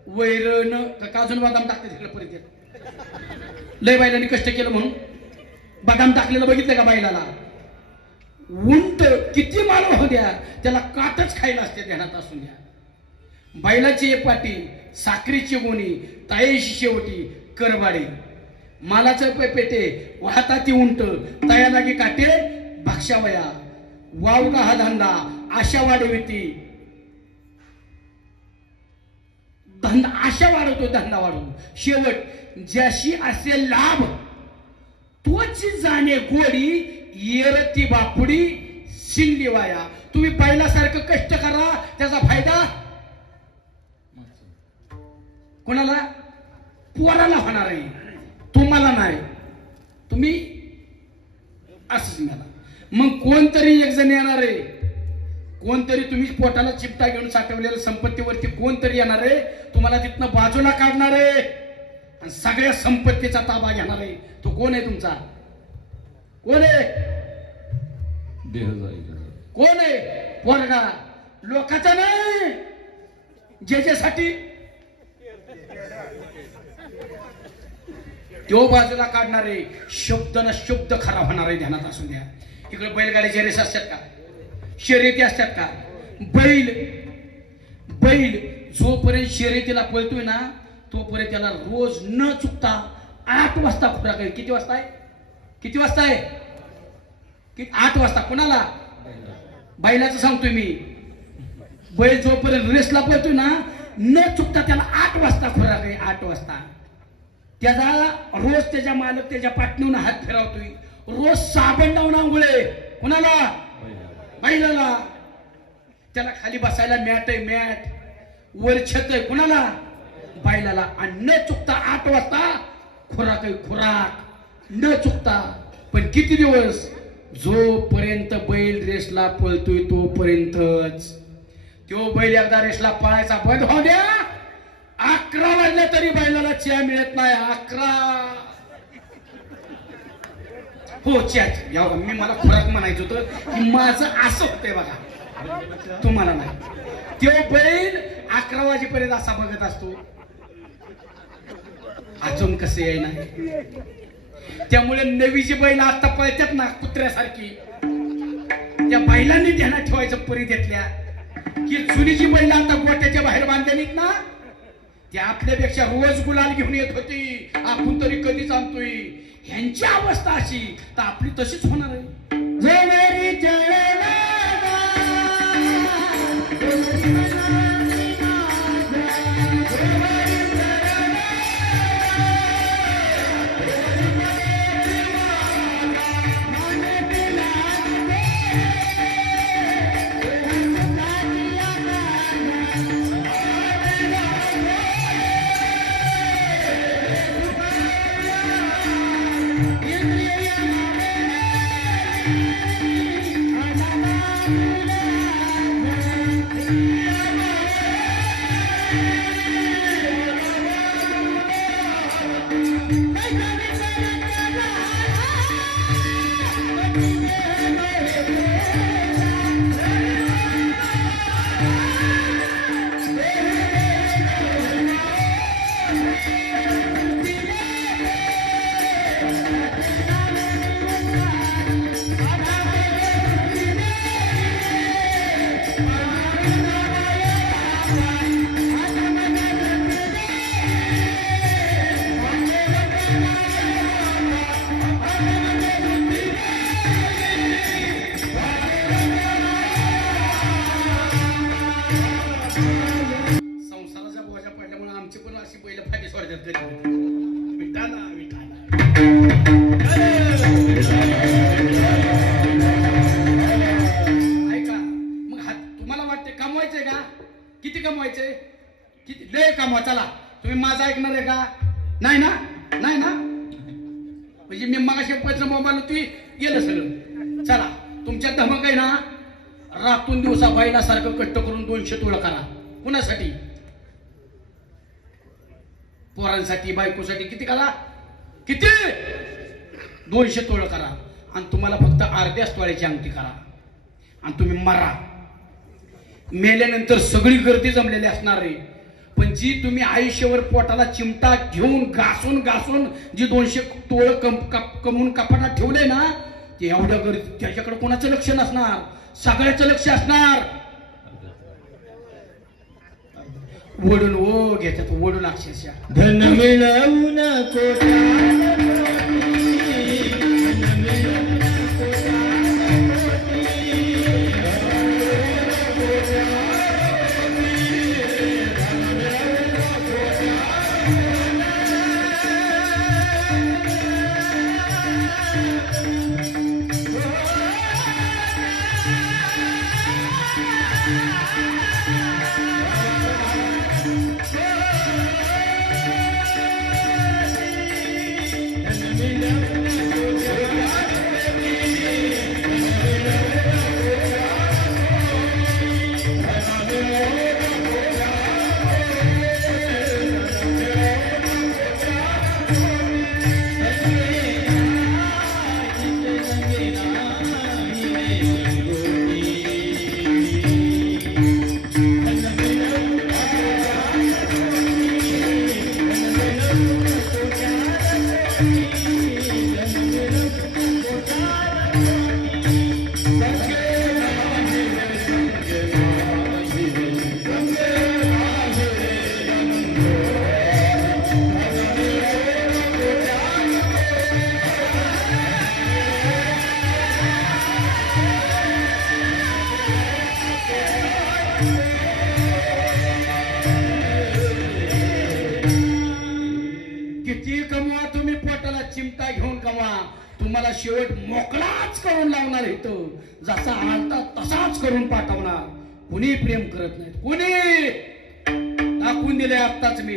वैरण का अजून बदाम टाकते तिकडे परत. लय बैलाने कष्ट केलं म्हणून बदाम टाकलेलं बघितलं का बैलाला? उंट किती मानव हो द्या, त्याला काटच खायला असते. ध्यानात असून द्या, बैलाची एक पाटी, साखरीची गोणी, तायेशी शेवटी करबाडी, मालाचं पेटे, वाहताती उंट, तया लागी काटे भाक्षावया, वावगा हा धंदा, आशा वाढविती. धंदा आशा वाढवतो, धंदा वाढवतो. शेवट ज्याशी असे लाभ तोच जाणे गोडी, येरती बापुडी शिंदली वाया. तुम्ही बैलासारखं कष्ट करा, त्याचा फायदा कोणाला? पोराला होणार आहे, तुम्हाला नाही. तुम्ही असंच मिळाला. मग कोणतरी एक जण येणार आहे, कोणतरी तुम्ही पोटाला चिपटा घेऊन साठवलेल्या संपत्तीवरती कोणतरी येणार आहे, तुम्हाला तिथनं बाजूला काढणार आहे आणि सगळ्या संपत्तीचा ताबा घेणार आहे. तो कोण आहे तुमचा? कोण आहे? कोण आहे? पोरगा. लोकांचा नाही, ज्याच्यासाठी तो बाजूला काढणार आहे. शब्द ना शब्द खराब होणार आहे. ध्यानात असू द्या. इकडे बैलगाडीचे रेस असतात का? शर्यती असतात का? बैल जोपर्यंत शर्यतीला पळतोय ना, तोपर्यंत त्याला रोज न चुकता 8 वाजता खुराक आहे. किती वाजता आहे? किती वाजता आहे? 8 वाजता. कोणाला? बैलाचं सांगतोय मी. बैल जोपर्यंत रेसला पळतोय ना, न चुकता त्याला 8 वाजता खुराक आहे. 8 वाजता. त्याचा रोज त्याच्या मालक त्याच्या पाटणीवर हात फिरवतोय. रोज साबण लावून आंघोळे. कोणाला? बैलाला. त्याला खाली बसायला मॅट आहे, मॅट. वर छत आहे. कोणाला? बैलाला. आणि न चुकता 8 वाजता खुराक आहे, खुराक न चुकता. पण किती दिवस? जोपर्यंत बैल रेसला पळतोय तोपर्यंतच. तो बैल एकदा रेसला पळायचा बंद होऊ द्या, 11 वाजले तरी बैलाला चहा मिळत नाही. 11 हो चहा. मी मला खुराक म्हणायचं होतं की माझं असं होतंय बघा, तुम्हाला नाही. तो बैल 11 वाजेपर्यंत असा बघत असतो, अजून कसे आहे ना. त्यामुळे नवी जी बैल आता पळतात ना कुत्र्यासारखी, त्या बैलांनी ध्यानात ठेवायचं परित्यातल्या की जुनी जी बैल आता गोट्याच्या बाहेर बांधलेलीत ना, त्या आपल्यापेक्षा रोज गुलाल घेऊन येत होती. आपण तरी कधीच आणतोय. ह्यांची अवस्था अशी तर आपली तशीच होणार आहे. Yeah. का? किती कमवायचे? किती लय कमवा. चला तुम्ही माझं ऐकणार आहे का? नाही ना? नाही ना? म्हणजे मी मगाशी पैसे मोबाईल ती गेलं सगळं. चला तुमच्या धमक आहे ना, रातून दिवसा बाईलासारखं कष्ट करून 200 तोळा करा. कुणासाठी? पोरांसाठी, बायकोसाठी. किती करा? किती? 200 तोळा करा. आणि तुम्हाला फक्त अर्ध्याच तोळ्याची अंगठी करा आणि तुम्ही मरा. मेल्यानंतर सगळी गर्दी जमलेली असणार आहे, पण जी तुम्ही आयुष्यभर पोटाला चिमटा घेऊन घासून घासून जी 200 तोळ कमवून कपाटात ठेवले ना, ते एवढ्या गर्दी त्याच्याकडे कोणाचं लक्ष नसणार, सगळ्याचं लक्ष असणार. वडून ओ घेतात, वडून अक्षरशः. धन मिळवून चिमटा घेऊन कमा, तुम्हाला शेवट मोकळाच करून लावणार इथं. जसा आलता तसाच करून पाठवणार. कुणी प्रेम करत नाही, कुणी टाकून दिले. आत्ताच मी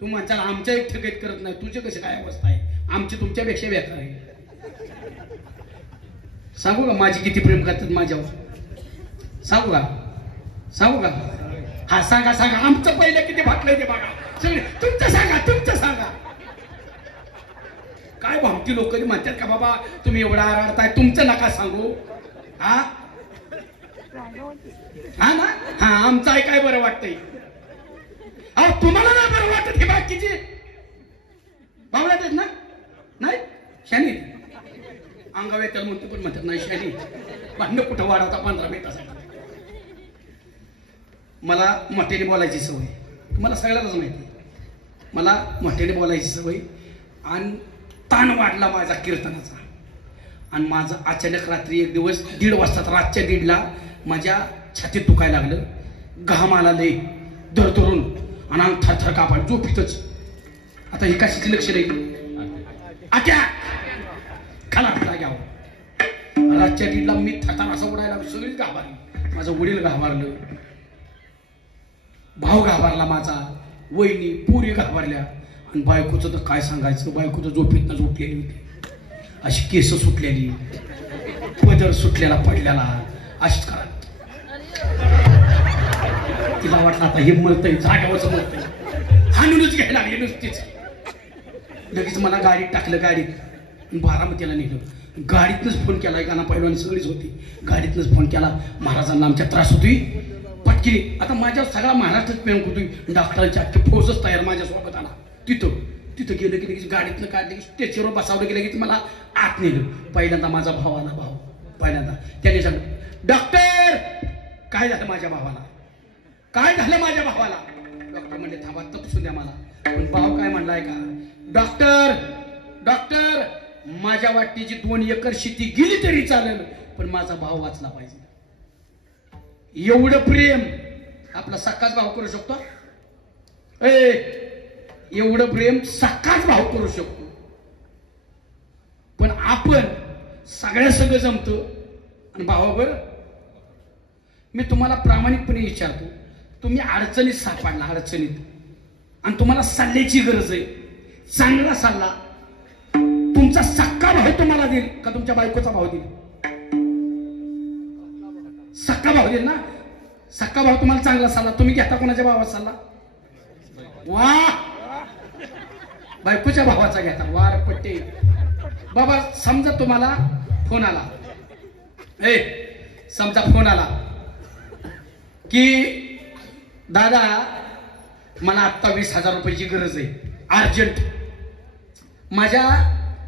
तू म्हणचाल आमच्या एक ठेकेत करत नाही. तुझे कसे काय अवस्था आहे? आमची तुमच्यापेक्षा बेकार आहे. सांगू का माझी किती प्रेम करतात माझ्यावर? सांगू का? सांगू का? हा सांगा सांगा. आमचं पहिलं किती भाटलंय ते बघा. सगळे तुमचं सांगा, तुमचं सांगा. काय भामती लोक म्हणतात का बाबा तुम्ही एवढा आरडताय, तुमचं नका सांगू. हा हा ना? हा आमचं आहे काय बरं वाटतंय? अहो तुम्हाला नाही बरं वाटत हे बाकीचे भावनात आहेत ना? नाही शानी अंगावे त्याला म्हणतो, पण म्हणतात नाही शानी. भांडण कुठं वाढवता 15 मिनिटासाठी. मला मोठ्याने बोलायची सवय, तुम्हाला सगळ्यालाच माहिती. मला मोठ्याने बोलायची सवय. आणि ताण वाढला माझा कीर्तनाचा. आणि माझं अचानक रात्री एक दिवस 1:30 वाजता, रातच्या 1:30ला माझ्या छातीत दुखायला लागलं. घाम आला लय धरधरून आणि अंग थरथर कापाड झोपीतच. आता हे कशाची लक्ष नाही? अटॅक खाला जाग्यावर. रातच्या 1:30ला मी थरथर असं उडायला, सगळीच घाबरली. माझं वडील घाबरलं, भाऊ घाबरला माझा, वहिनी पुरी घाबरल्या. आणि बायकोचं तर काय सांगायचं, बायको तर झोपेतनं झोपलेली होती. अशी केस सुटलेली, पदर सुटलेला पडलेला, अशीच करा. तिला वाटलं आता हे मरतंय, जाग्यावरच मरतंय. हाणूनच घ्यायला लागली नुसतीच. लगेच मला गाडीत टाकलं, गाडीत बारामतीला नेलं. गाडीतनच फोन केला, गाणं पहिलवानी सगळीच होती. गाडीतनच फोन केला, महाराजांना आमच्या त्रास होतोय पटकी. आता माझ्या सगळा महाराष्ट्रात प्रेम होतोय. डॉक्टरांची अख्खी फौजच तयार माझ्या स्वागताला. तिथं गेलं की लगेच गाडीतनं काढलं की स्टेचरवर बसावलं गेलं की मला आत नेलं. पहिल्यांदा माझा भाव आला. भाऊ पहिल्यांदा त्याने सांगितलं, डॉक्टर काय झालं माझ्या भावाला, काय झालं माझ्या भावाला. डॉक्टर म्हणले थांबा, तपासून द्या मला. पण भाव काय म्हणलाय का, डॉक्टर माझ्या वाटणीची 2 एकर शेती गेली तरी चालेल, पण माझा भाव वाचला पाहिजे. एवढं प्रेम आपला सक्काच भाव करू शकतो. एवढं प्रेम सक्काच भाव करू शकतो. पण आपण सगळ्या सगळं जमतो आणि भावावर मी तुम्हाला प्रामाणिकपणे विचारतो, तुम्ही अडचणीत सापडला, अडचणीत, आणि तुम्हाला सल्ल्याची गरज आहे, चांगला सल्ला तुमचा सक्का भाऊ तुम्हाला देईल का तुमच्या बायकोचा भाऊ देईल? सक्का भाऊ देईल ना. सक्का भाऊ तुम्हाला चांगला सल्ला, तुम्ही घेता कोणाच्या भावाचा सल्ला? वा, बायकोच्या भावाचा घेता. वार पट्टे बाबा. समजा तुम्हाला फोन आला, समजा फोन आला की दादा मला आत्ता 20,000 रुपयाची गरज आहे, अर्जंट. माझ्या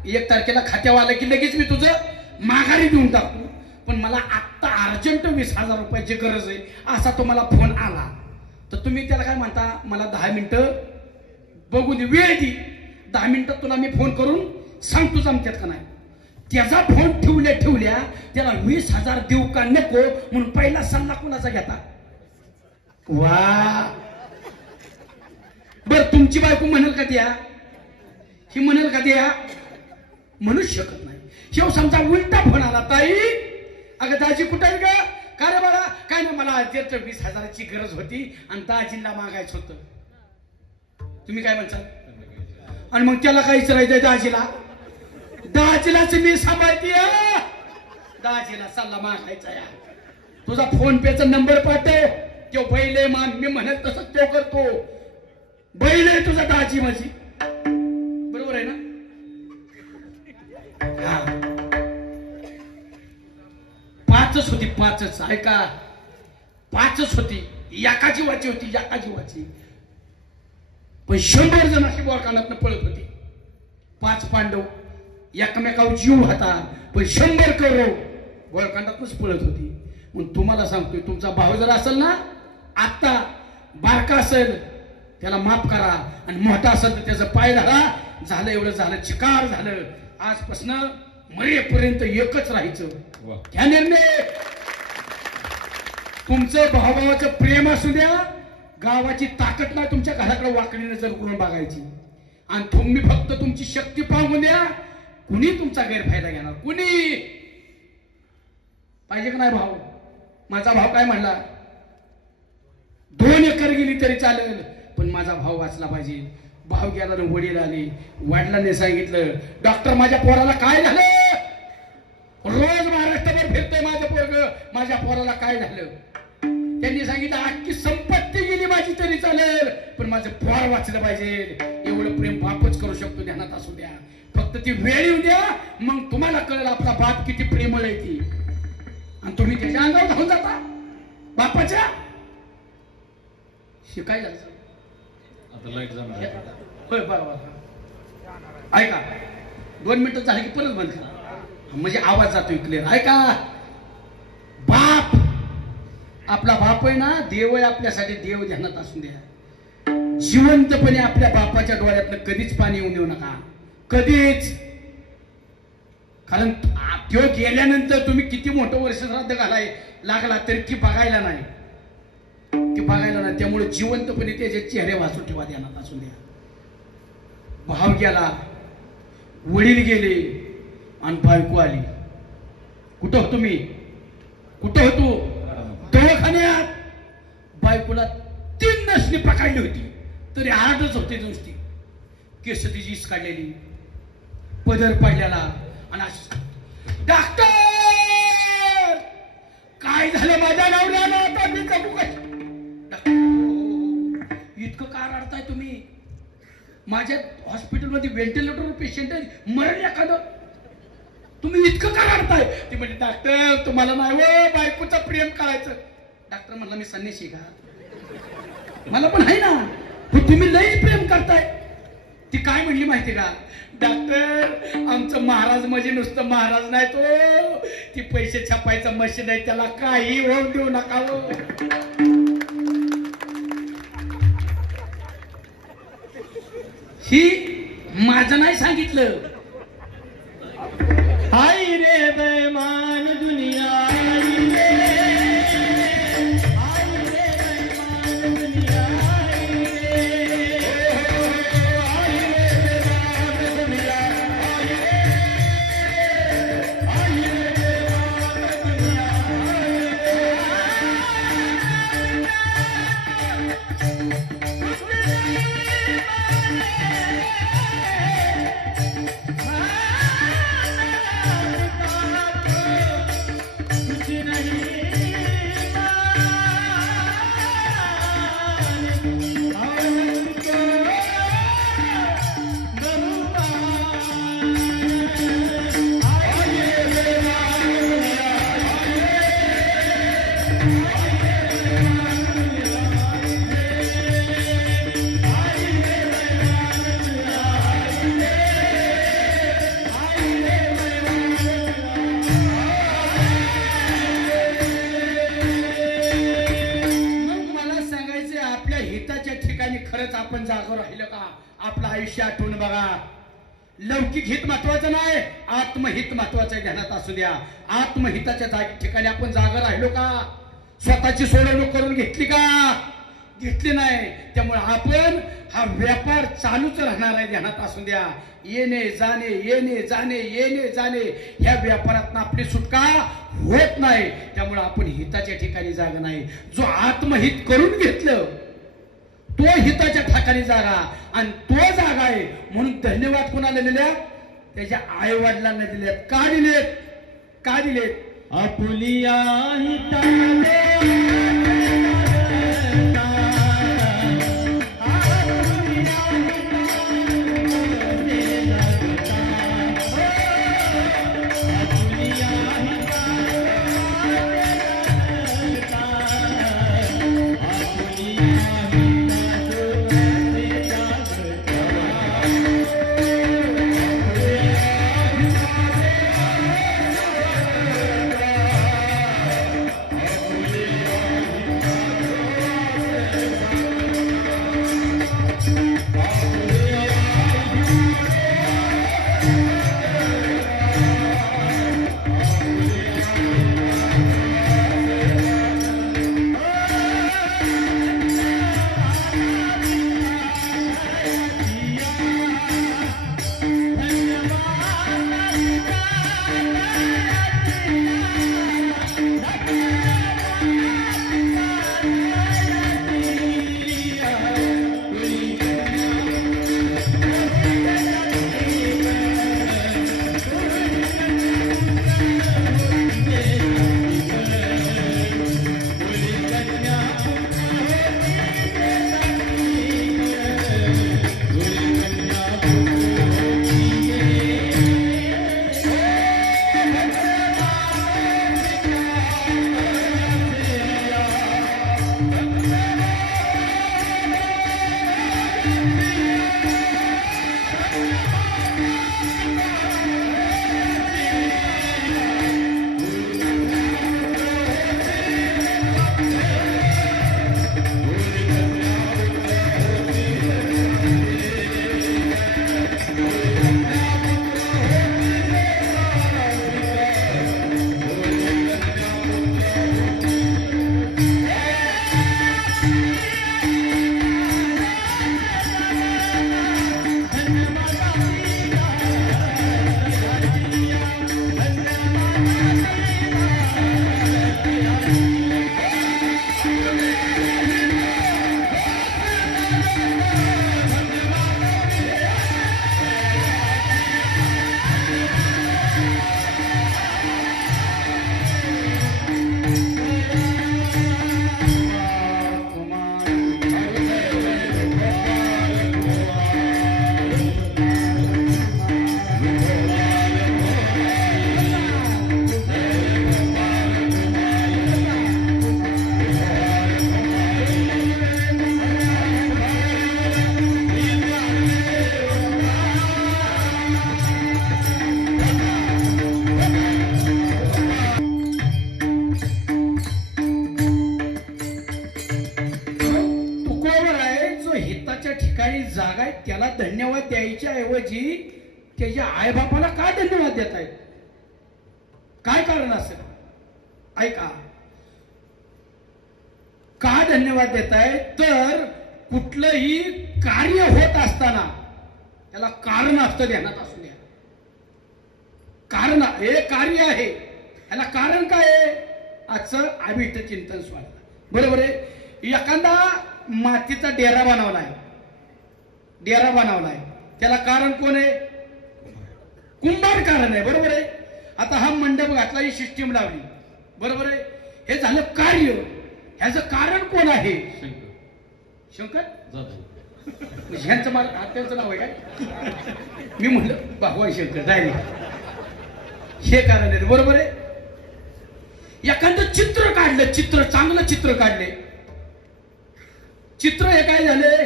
1 तारखेला खात्यावर आलं की लगेच मी तुझं माघारी देऊन टाकतो, पण मला आत्ता अर्जंट 20,000 रुपयाची गरज आहे, असा तुम्हाला फोन आला तर तुम्ही त्याला काय म्हणता? मला 10 मिनिटं बघू दे, वेळ दे, 10 मिनिटात तुला मी फोन करून सांगतो जमत्यात का नाही. त्याचा फोन ठेवल्या त्याला 20,000 देऊ का नको म्हणून पहिला सल्ला कोणाचा घेता? वा. बर, तुमची बायको म्हणेल का द्या? ही म्हणेल का द्या? म्हणूच शकत नाही. शेव समजा उलटा फोन आला, ताई अगं दाजी कुठे आहे का? का रे बाळा? काय ना, मला अर्जंट 20,000ची गरज होती आणि दाजींना मागायचं होतं. तुम्ही काय म्हणता? आणि मग त्याला काय विचारायचंय दाजीला? दाजीलाच मी सांभाळते, दाजीला सल्ला मागायचा या. तुझा फोन पेचा नंबर पाठव, तो बैल आहे मान, मी म्हणत तसं तो करतो. बैल आहे तुझा दाजी माझी, बरोबर आहे ना? हा, 5च होती, 5च ऐका, 5च होती, एका जीवाची होती, एका जीवाची. पण 100 जण अशी बोळकानातनं पळत होती. 5 पांडव एकमेकावर जीव होता, पण 100 कौरव बोळकानातनच पळत होती. मग तुम्हाला सांगतोय, तुमचा भाऊ जर असेल ना, आता बारका असेल त्याला माफ करा, आणि मोठा असेल तर त्याचं पाय धरा. झालं, एवढं झालं, चिकार झालं. आजपासून मरेपर्यंत एकच राहायचं. ह्या निर्णय तुमचं भावाभावाचं प्रेम असू द्या, गावाची ताकद नाही तुमच्या घराकडे वाकडी नजर करून बघायची, आणि तुम्ही फक्त तुमची शक्ती पाहून द्या. कुणी तुमचा गैरफायदा घेणार? कुणी पाहिजे का नाही? भाऊ, माझा भाऊ काय म्हणला? 2 एकर गेली तरी चालेल, पण माझा भाऊ वाचला पाहिजे. भाऊ गेला ना, वडील आले, वडिलांनी सांगितलं, डॉक्टर माझ्या पोराला काय झालं? रोज महाराष्ट्रभर फिरतोय माझं पोरग, माझ्या पोराला काय झालं? त्यांनी सांगितलं, अख्खी संपत्ती गेली माझी तरी चालेल, पण माझं पोर वाचलं पाहिजे. एवढं प्रेम बापच करू शकतो, ध्यानात असू द्या. फक्त ती वेळ येऊ द्या, मग तुम्हाला कळेल आपला बाप किती प्रेमळ आहे ती. आणि तुम्ही त्याच्या अंगावर धावून जाता बापाच्या. शिकाय झालं आता लाईट जमली. होय, बरोबर. ऐका, 2 मिनिटं झाली की परत बंद करा, म्हणजे आवाज जातोय क्लिअर. ऐका, बाप आपला बाप आहे ना, देव आहे आपल्यासाठी. देव ध्यानात असून द्या. जिवंतपणे आपल्या बापाच्या डोळ्यातनं कधीच पाणी येऊन देऊ नका, कधीच. कारण तो गेल्यानंतर तुम्ही किती मोठं वर्ष श्राद्ध घालाय लागला तरी ती बघायला नाही, ती बघायला नाही. त्यामुळे जिवंतपणे त्याचे चेहरे वाचून ठेवा, ध्यानात असून द्या. भाव गेला, वडील गेले, आणि बायको आली. कुठं होतो मी? कुठं होतो? दवाखान्यात. बायकोला 3 नसणी पकडली होती, तरी 8च होते नुसती. केस तिची काढलेली, पदर पाडलेला, आणि डॉक्टर काय झालं माझ्या नवऱ्याला? आता मी जगू काय? इतकं का रडताय तुम्ही? माझ्या हॉस्पिटलमध्ये व्हेंटिलेटरवर पेशंट आहे, मरण एखादं, तुम्ही इतकं का रडताय? ती म्हणजे डॉक्टर तुम्हाला नाही व बायकोचं प्रेम करायचं. डॉक्टर म्हणला, मी संन्यासी का? मला पण आहे ना, पण तुम्ही लई प्रेम करताय. ती काय म्हणली माहिती का? डॉक्टर आमचं महाराज म्हणजे नुसतं महाराज नाही, तो ती पैसे छापायचं मशीन आहे, त्याला काही होऊन देऊ नका. ही माझं नाही सांगितलं. हाय रे बेमान दुनिया, हाय रे बेमान दुनिया, खरंच आपण जागो राहिलो का? आपलं आयुष्य आठवून बघा. लौकिक हित महत्वाचं नाही, आत्महित महत्वाचं ध्यानात असू द्या. आत्महिताच्या ठिकाणी आपण जागा राहिलो का? स्वतःची सोडवणूक करून घेतली का? घेतली नाही. त्यामुळे आपण हा व्यापार चालूच राहणार आहे, ध्यानात असू द्या. येणे जाणे, येणे जाणे, येणे जाणे, ह्या व्यापारात आपली सुटका होत नाही. त्यामुळे आपण हिताच्या ठिकाणी जागा नाही. जो आत्महित करून घेतलं तो हिताच्या ठिकाणी जागा, आणि तो जागा आहे म्हणून धन्यवाद कोणाला दिल्या? त्याच्या आई वडिलांना दिलेत. का दिलेत? का दिलेत? आपुलिया हिताले जागा आहे त्याला धन्यवाद द्यायच्या ऐवजी त्याच्या आईबापाला का धन्यवाद देत आहेत? काय कारण असेल? ऐका, का धन्यवाद देत आहे? तर कुठलंही कार्य होत असताना त्याला कारण असतं, ध्यानात असू द्या. कारण हे कार्य आहे, याला कारण काय आहे? आजचं अभिष्ट चिंतन स्वागत, बरोबर आहे. एखादा मातीचा डेरा बनवलाय, डेरा बनवलाय, त्याला कारण कोण आहे? कुंभार कारण आहे, बरोबर आहे. आता हा मंडप घातला, ही सिस्टीम लावली, बरोबर आहे. हे झालं कार्य. ह्याचं कारण कोण आहे? शंकर. ह्यांचं मला आत्याचं नाव आहे काय? मी म्हणलं भगवान शंकर डायरेक्ट. हे कारण आहे, बरोबर आहे. एखादं चित्र काढलं, चित्र चांगलं चित्र काढले, चित्र हे काय झाले?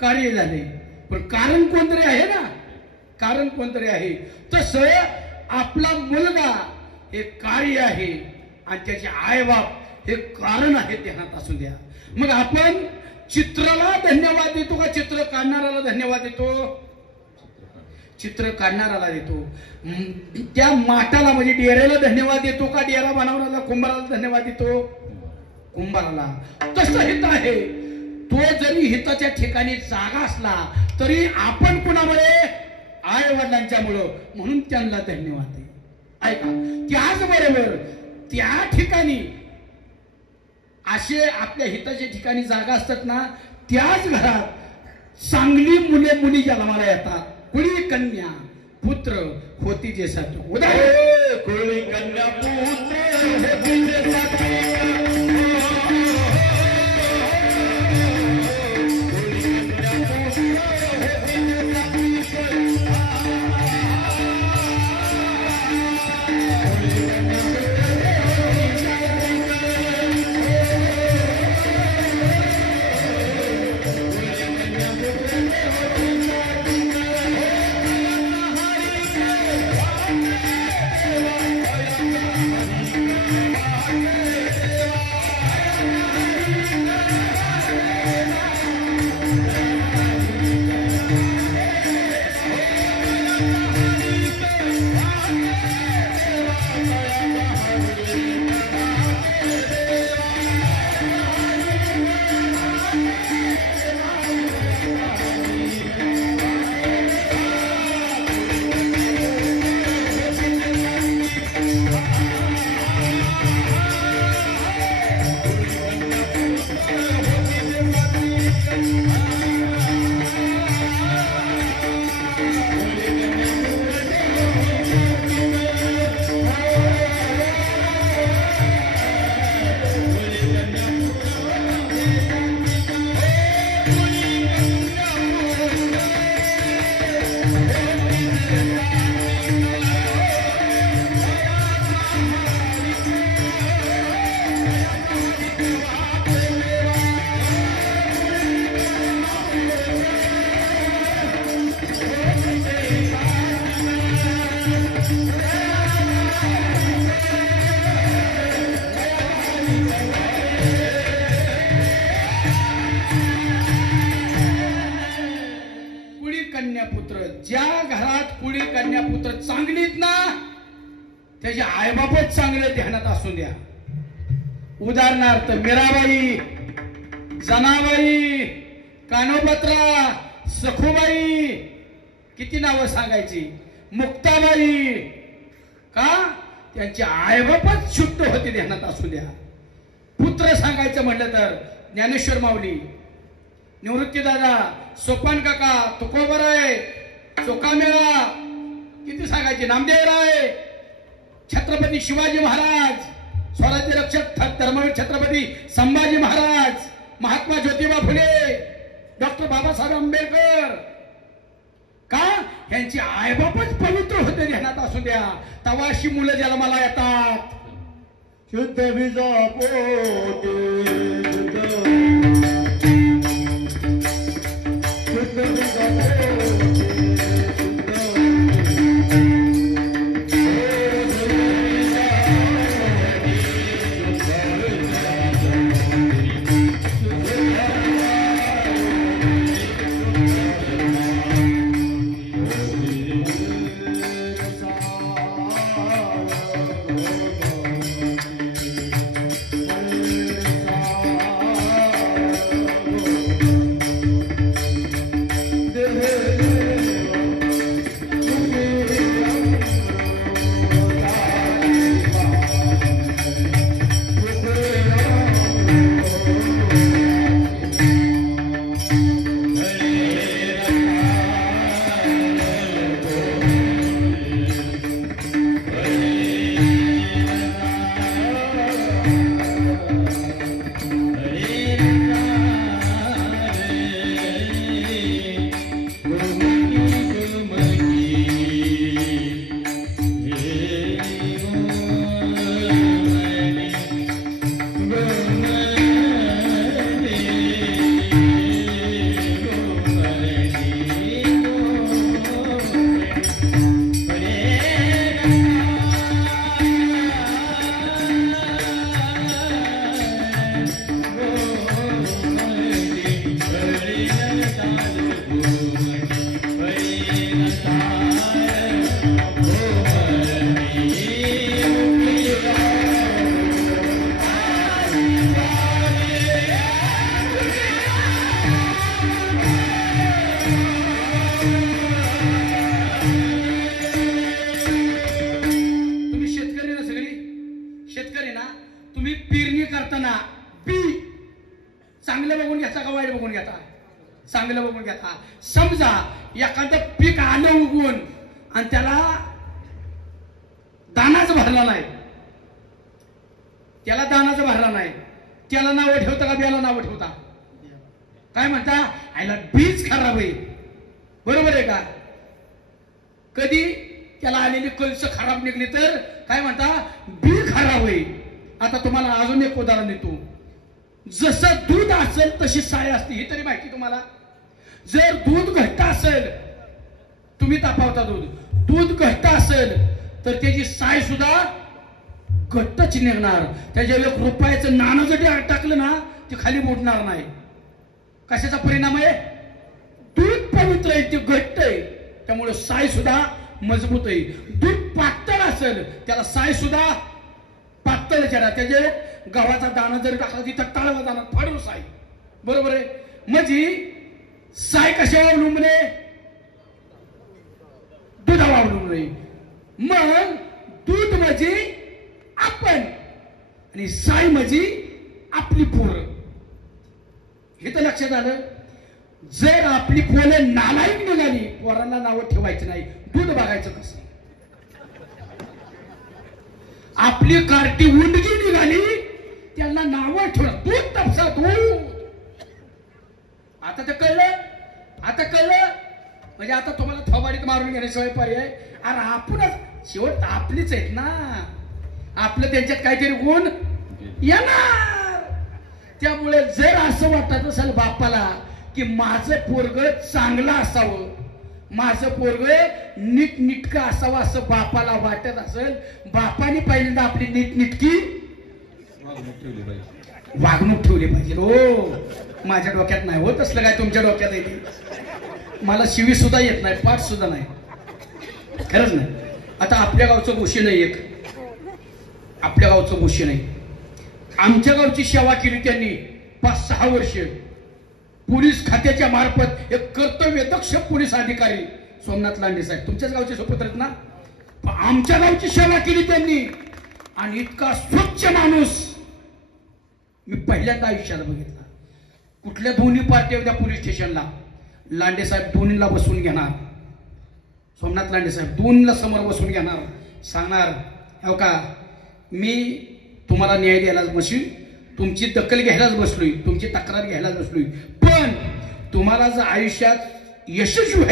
कार्य झाले. पण कारण कोणतरी आहे ना, कारण कोणतरी आहे. तसं आपला मुलगा हे कार्य आहे आणि त्याचे आई बाप हे कारण आहे, ध्यानात असू द्या. मग आपण चित्राला धन्यवाद देतो का चित्र काढणाऱ्याला धन्यवाद देतो? चित्र काढणाऱ्याला देतो. त्या माठाला म्हणजे डेऱ्याला धन्यवाद देतो का डेरा बनवणाऱ्याला कुंभाराला धन्यवाद देतो? कुंभाराला. तसं हित आहे. तो जरी हिताच्या ठिकाणी जागा असला तरी आपण कुणामुळे? आई वडिलांच्यामुळं, म्हणून त्यांना धन्यवाद आहे. ऐका, त्याचबरोबर त्या ठिकाणी असे आपल्या हिताच्या ठिकाणी जागा असतात ना, त्याच घरात चांगली मुले मुली जन्माला येतात. कुळी कन्या पुत्र होती जे साथ. उदाहरण, कुळी कन्या पुत्र होती जे साथ. ज्या घरात कुळी कन्या पुत्र चांगलीत ना, त्याचे आईबापच चांगले ध्यानात असू द्या. उदाहरणार्थ मीराबाई, जनाबाई, कानोपत्रा, सखुबाई, किती नावं सांगायची, मुक्ताबाई. का? त्यांचे आईबापच शुद्ध होते ध्यानात असू द्या. पुत्र सांगायचं म्हटलं तर ज्ञानेश्वर माऊली, निवृत्ती दादा, सोपान काका, तुकोबराय, चोकामेळा, किती सांगायचे, नामदेवराय, छत्रपती शिवाजी महाराज, स्वराज्य रक्षक धर्मवीर छत्रपती संभाजी महाराज, महात्मा ज्योतिबा फुले, डॉक्टर बाबासाहेब आंबेडकर. का? यांची आईबापच पवित्र होते ध्यानात असू द्या. तवाशी मुलं जन्माला येतात. शुद्ध बीजा पोटे शुद्ध बीजा पोटे. चांगलं बघून घेता का वाईट बघून घेता? चांगलं बघून घेता. समजा एखादं पीक आलं उगवून आणि त्याला दानाच भरला नाही, त्याला दानाच भरला नाही, त्याला नाव ठेवता का बियाला नाव ठेवता? काय म्हणता? आयला बीज खराब आहे. बरोबर आहे का? कधी त्याला आलेली कळस खराब निघली तर काय म्हणता? बी खराब आहे. आता तुम्हाला अजून एक उदाहरण देतो. जसं दूध असेल तशी साय असते, ही तरी माहिती तुम्हाला. जर दूध घट्ट असेल, तुम्ही तापावता दूध घट्ट असेल तर त्याची साय सुद्धा घट्टच निघणार. त्याच्या 1 रुपयाचं नाणं जरी टाकलं ना ते खाली बुडणार नाही. कशाचा परिणाम आहे? दूध पवित्र आहे, ते घट्ट आहे, त्यामुळे साय सुद्धा मजबूत आहे. दूध पातळ असेल त्याला साय सुद्धा पातळ चढा. त्याचे गव्हाचा दाणा जरी टाकला तिथं टाळवा जाणार, फाडून साय. बरोबर आहे? म्हणजे साय कशावर अवलंबून आहे? दुधावर अवलंबून आहे. मग दूध म्हणजे आपण आणि साय म्हणजे आपली पोरं. हे तर लक्षात आलं. जर आपली पोरं नालायक निघाली, पोरांना नावं ठेवायचं नाही, दूध बघायचं कसं. आपली कार्टी उंडगी निघाली, त्यांना नावं ठेवलं, दूध तपसा दूध. आता तर कळलं, आता कळलं. म्हणजे आता तुम्हाला थोबाडीत मारून घेण्याशिवाय पर्याय. अरे आपणच शेवट आपलीच आहेत ना, आपलं त्यांच्यात काहीतरी गुण येणार. त्यामुळे जर असं वाटत असेल बापाला की माझं पोरग चांगलं असावं, माझं पोरग नीटनिटकं असावं असं बापाला वाटत असेल, बापाने पहिल्यांदा आपली नीटनिटकी वागणूक ठेवली पाहिजे. हो, माझ्या डोक्यात नाही होत असलं काय, तुमच्या डोक्यात आहे. मला शिवी सुद्धा येत नाही, पाठ सुद्धा नाही, खरंच नाही. आता आपल्या गावचं भूषण आहे एक, आपल्या गावचं भूषण आहे. आमच्या गावची सेवा केली त्यांनी 5-6 वर्ष. पोलीस खात्याच्या मार्फत एक कर्तव्यदक्ष पोलीस अधिकारी सोमनाथ लांडे साहेब, तुमच्याच गावचे सुपुत्र आहेत ना. आमच्या गावची सेवा केली त्यांनी आणि इतका स्वच्छ माणूस मी पहिल्यांदा आयुष्यात बघितला. कुठल्या दोन्ही पार्टी होत्या पोलीस स्टेशनला, लांडे साहेब दोन्हीला बसून घेणार, सोमनाथ लांडे साहेब दोन्हीला समोर बसून घेणार, सांगणार हो का मी तुम्हाला न्याय द्यायलाच बसलोय, तुमची दखल घ्यायलाच बसलोय, तुमची तक्रार घ्यायलाच बसलोय, पण तुम्हाला जर आयुष्यात यशस्वी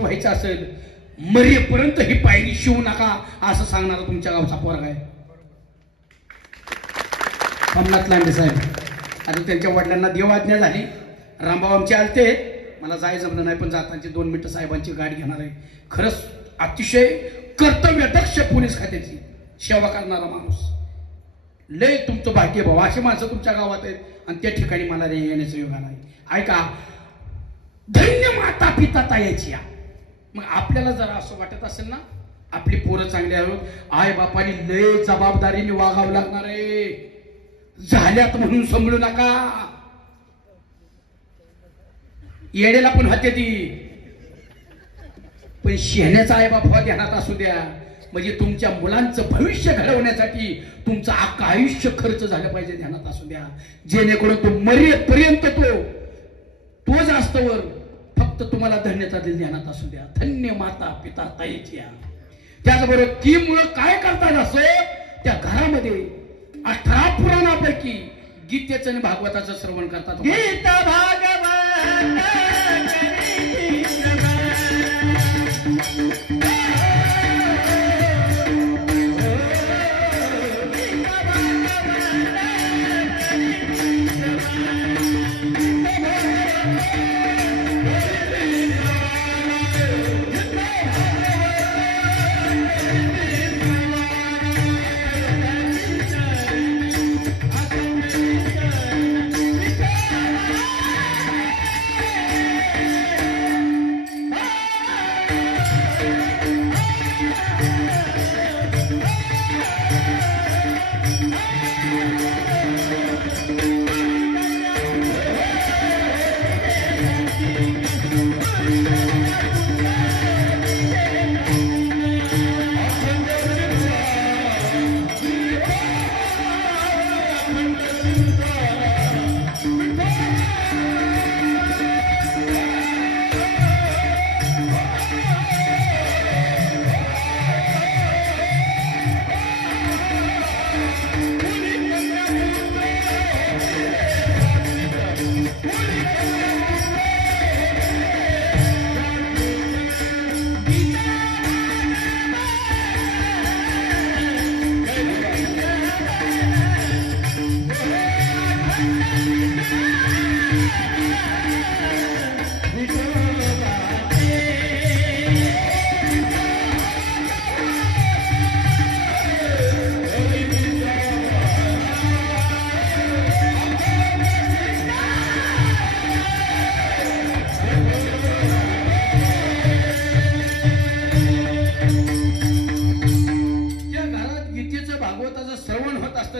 व्हायचं असेल मरेपर्यंत ही पायरी शिवू नका असं सांगणारा तुमच्या गावचा पोरगा आहे सोमनाथ लांडे साहेब. आता त्यांच्या वडिलांना देवाज्ञा झाली, रामभाऊ आमचे आलते, मला जायचं जमलं नाही, पण जाताची 2 मिनिटं साहेबांची गाडी घेणार आहे. खरंच अतिशय कर्तव्यदक्ष पोलीस खात्याची सेवा करणारा माणूस. लय तुमचं भाग्य भाऊ, अशी माणसं तुमच्या गावात आहेत आणि त्या ठिकाणी मला येण्याचं योग आला आहे. ऐका, धन्य माता पिता तायाची. मग आपल्याला जर असं वाटत असेल ना आपली पोरं चांगली आहोत, आई बापाने लय जबाबदारीने वागावं लागणार आहे, झाल्यात म्हणून समजू नका. येड्याला पण हत्या ती, पण शेण्याचा आई बापा ध्यानात असू द्या. म्हणजे तुमच्या मुलांचं भविष्य घडवण्यासाठी तुमचं अख्खं आयुष्य खर्च झालं पाहिजे, ध्यानात असू द्या. जेणेकरून तो मरेपर्यंत तो जास्तवर फक्त तुम्हाला धन्यता दिली, ध्यानात असू द्या. धन्य माता पिता ताईची. त्याचबरोबर ती मुलं काय करतात असं त्या घरामध्ये 18 पुराणापैकी गीतेचं आणि भागवताचं श्रवण करतात. गीत भागवत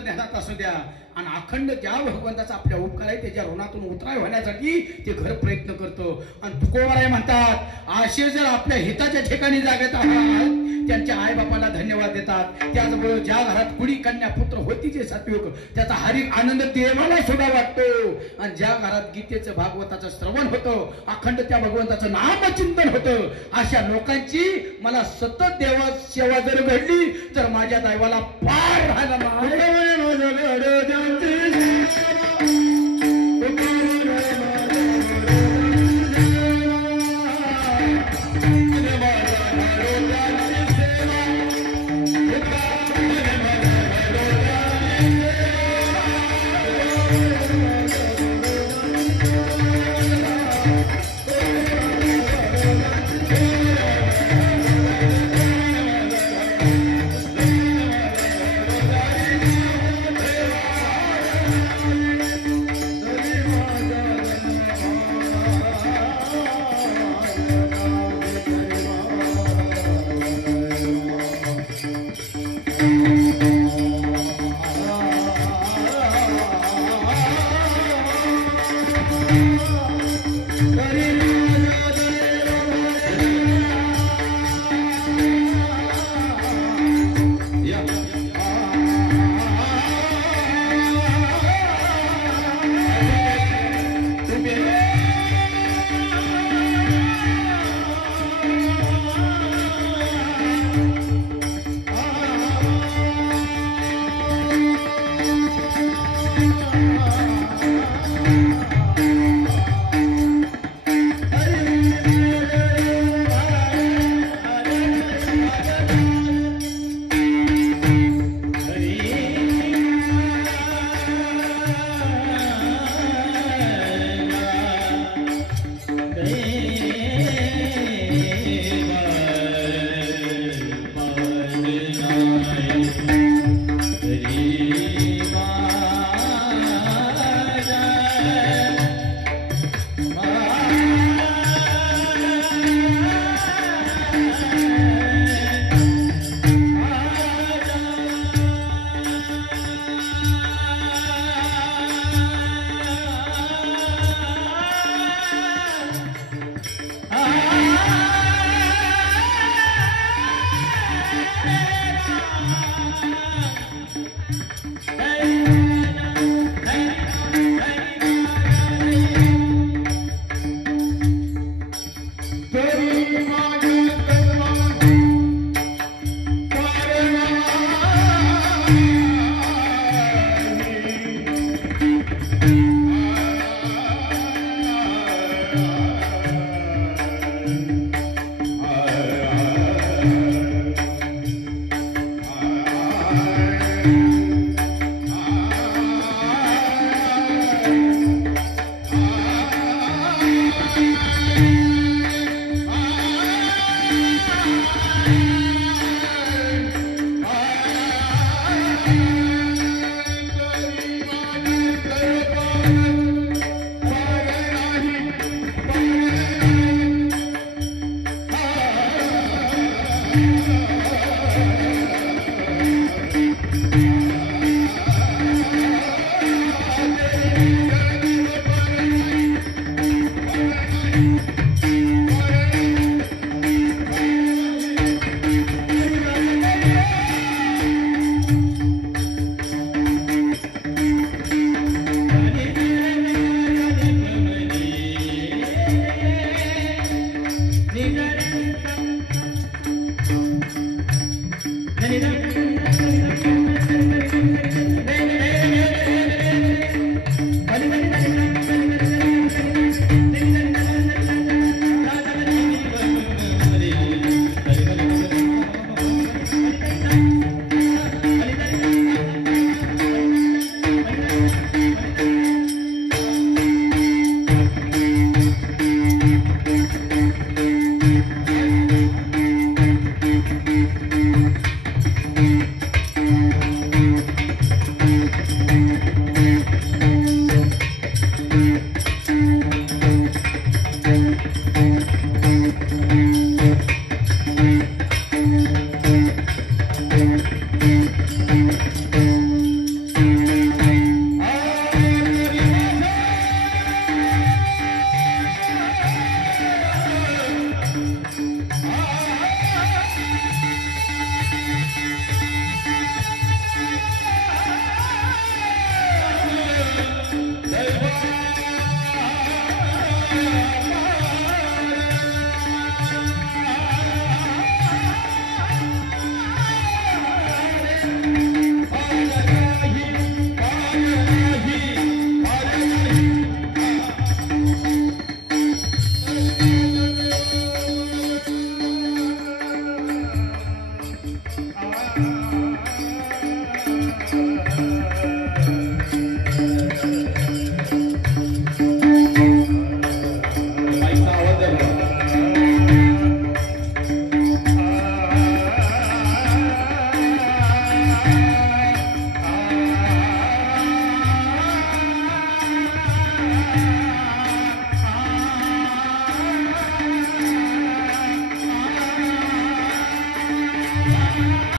ध्यानात असू द्या आणि अखंड ज्या भगवंताचा आपल्या उपकार आहे त्याच्या ऋणातून उतराय होण्यासाठी ते घर प्रयत्न करतो. आणि तुकोबाराय म्हणतात असे जर आपल्या हिताच्या ठिकाणी जागत आहात त्यांच्या आई बापाला धन्यवाद देतात. त्याचबरोबर ज्या घरात कुणी कन्या पुत्र होती जे सात्विक त्याचा हरिक आनंद देवाला सुद्धा वाटतो. आणि ज्या घरात गीतेचं भागवताचं श्रवण होतं अखंड त्या भगवंताचं नामचिंतन होतं अशा लोकांची मला सतत देवा सेवा जर घडली तर माझ्या दैवाला पार राहायला नाही. Hare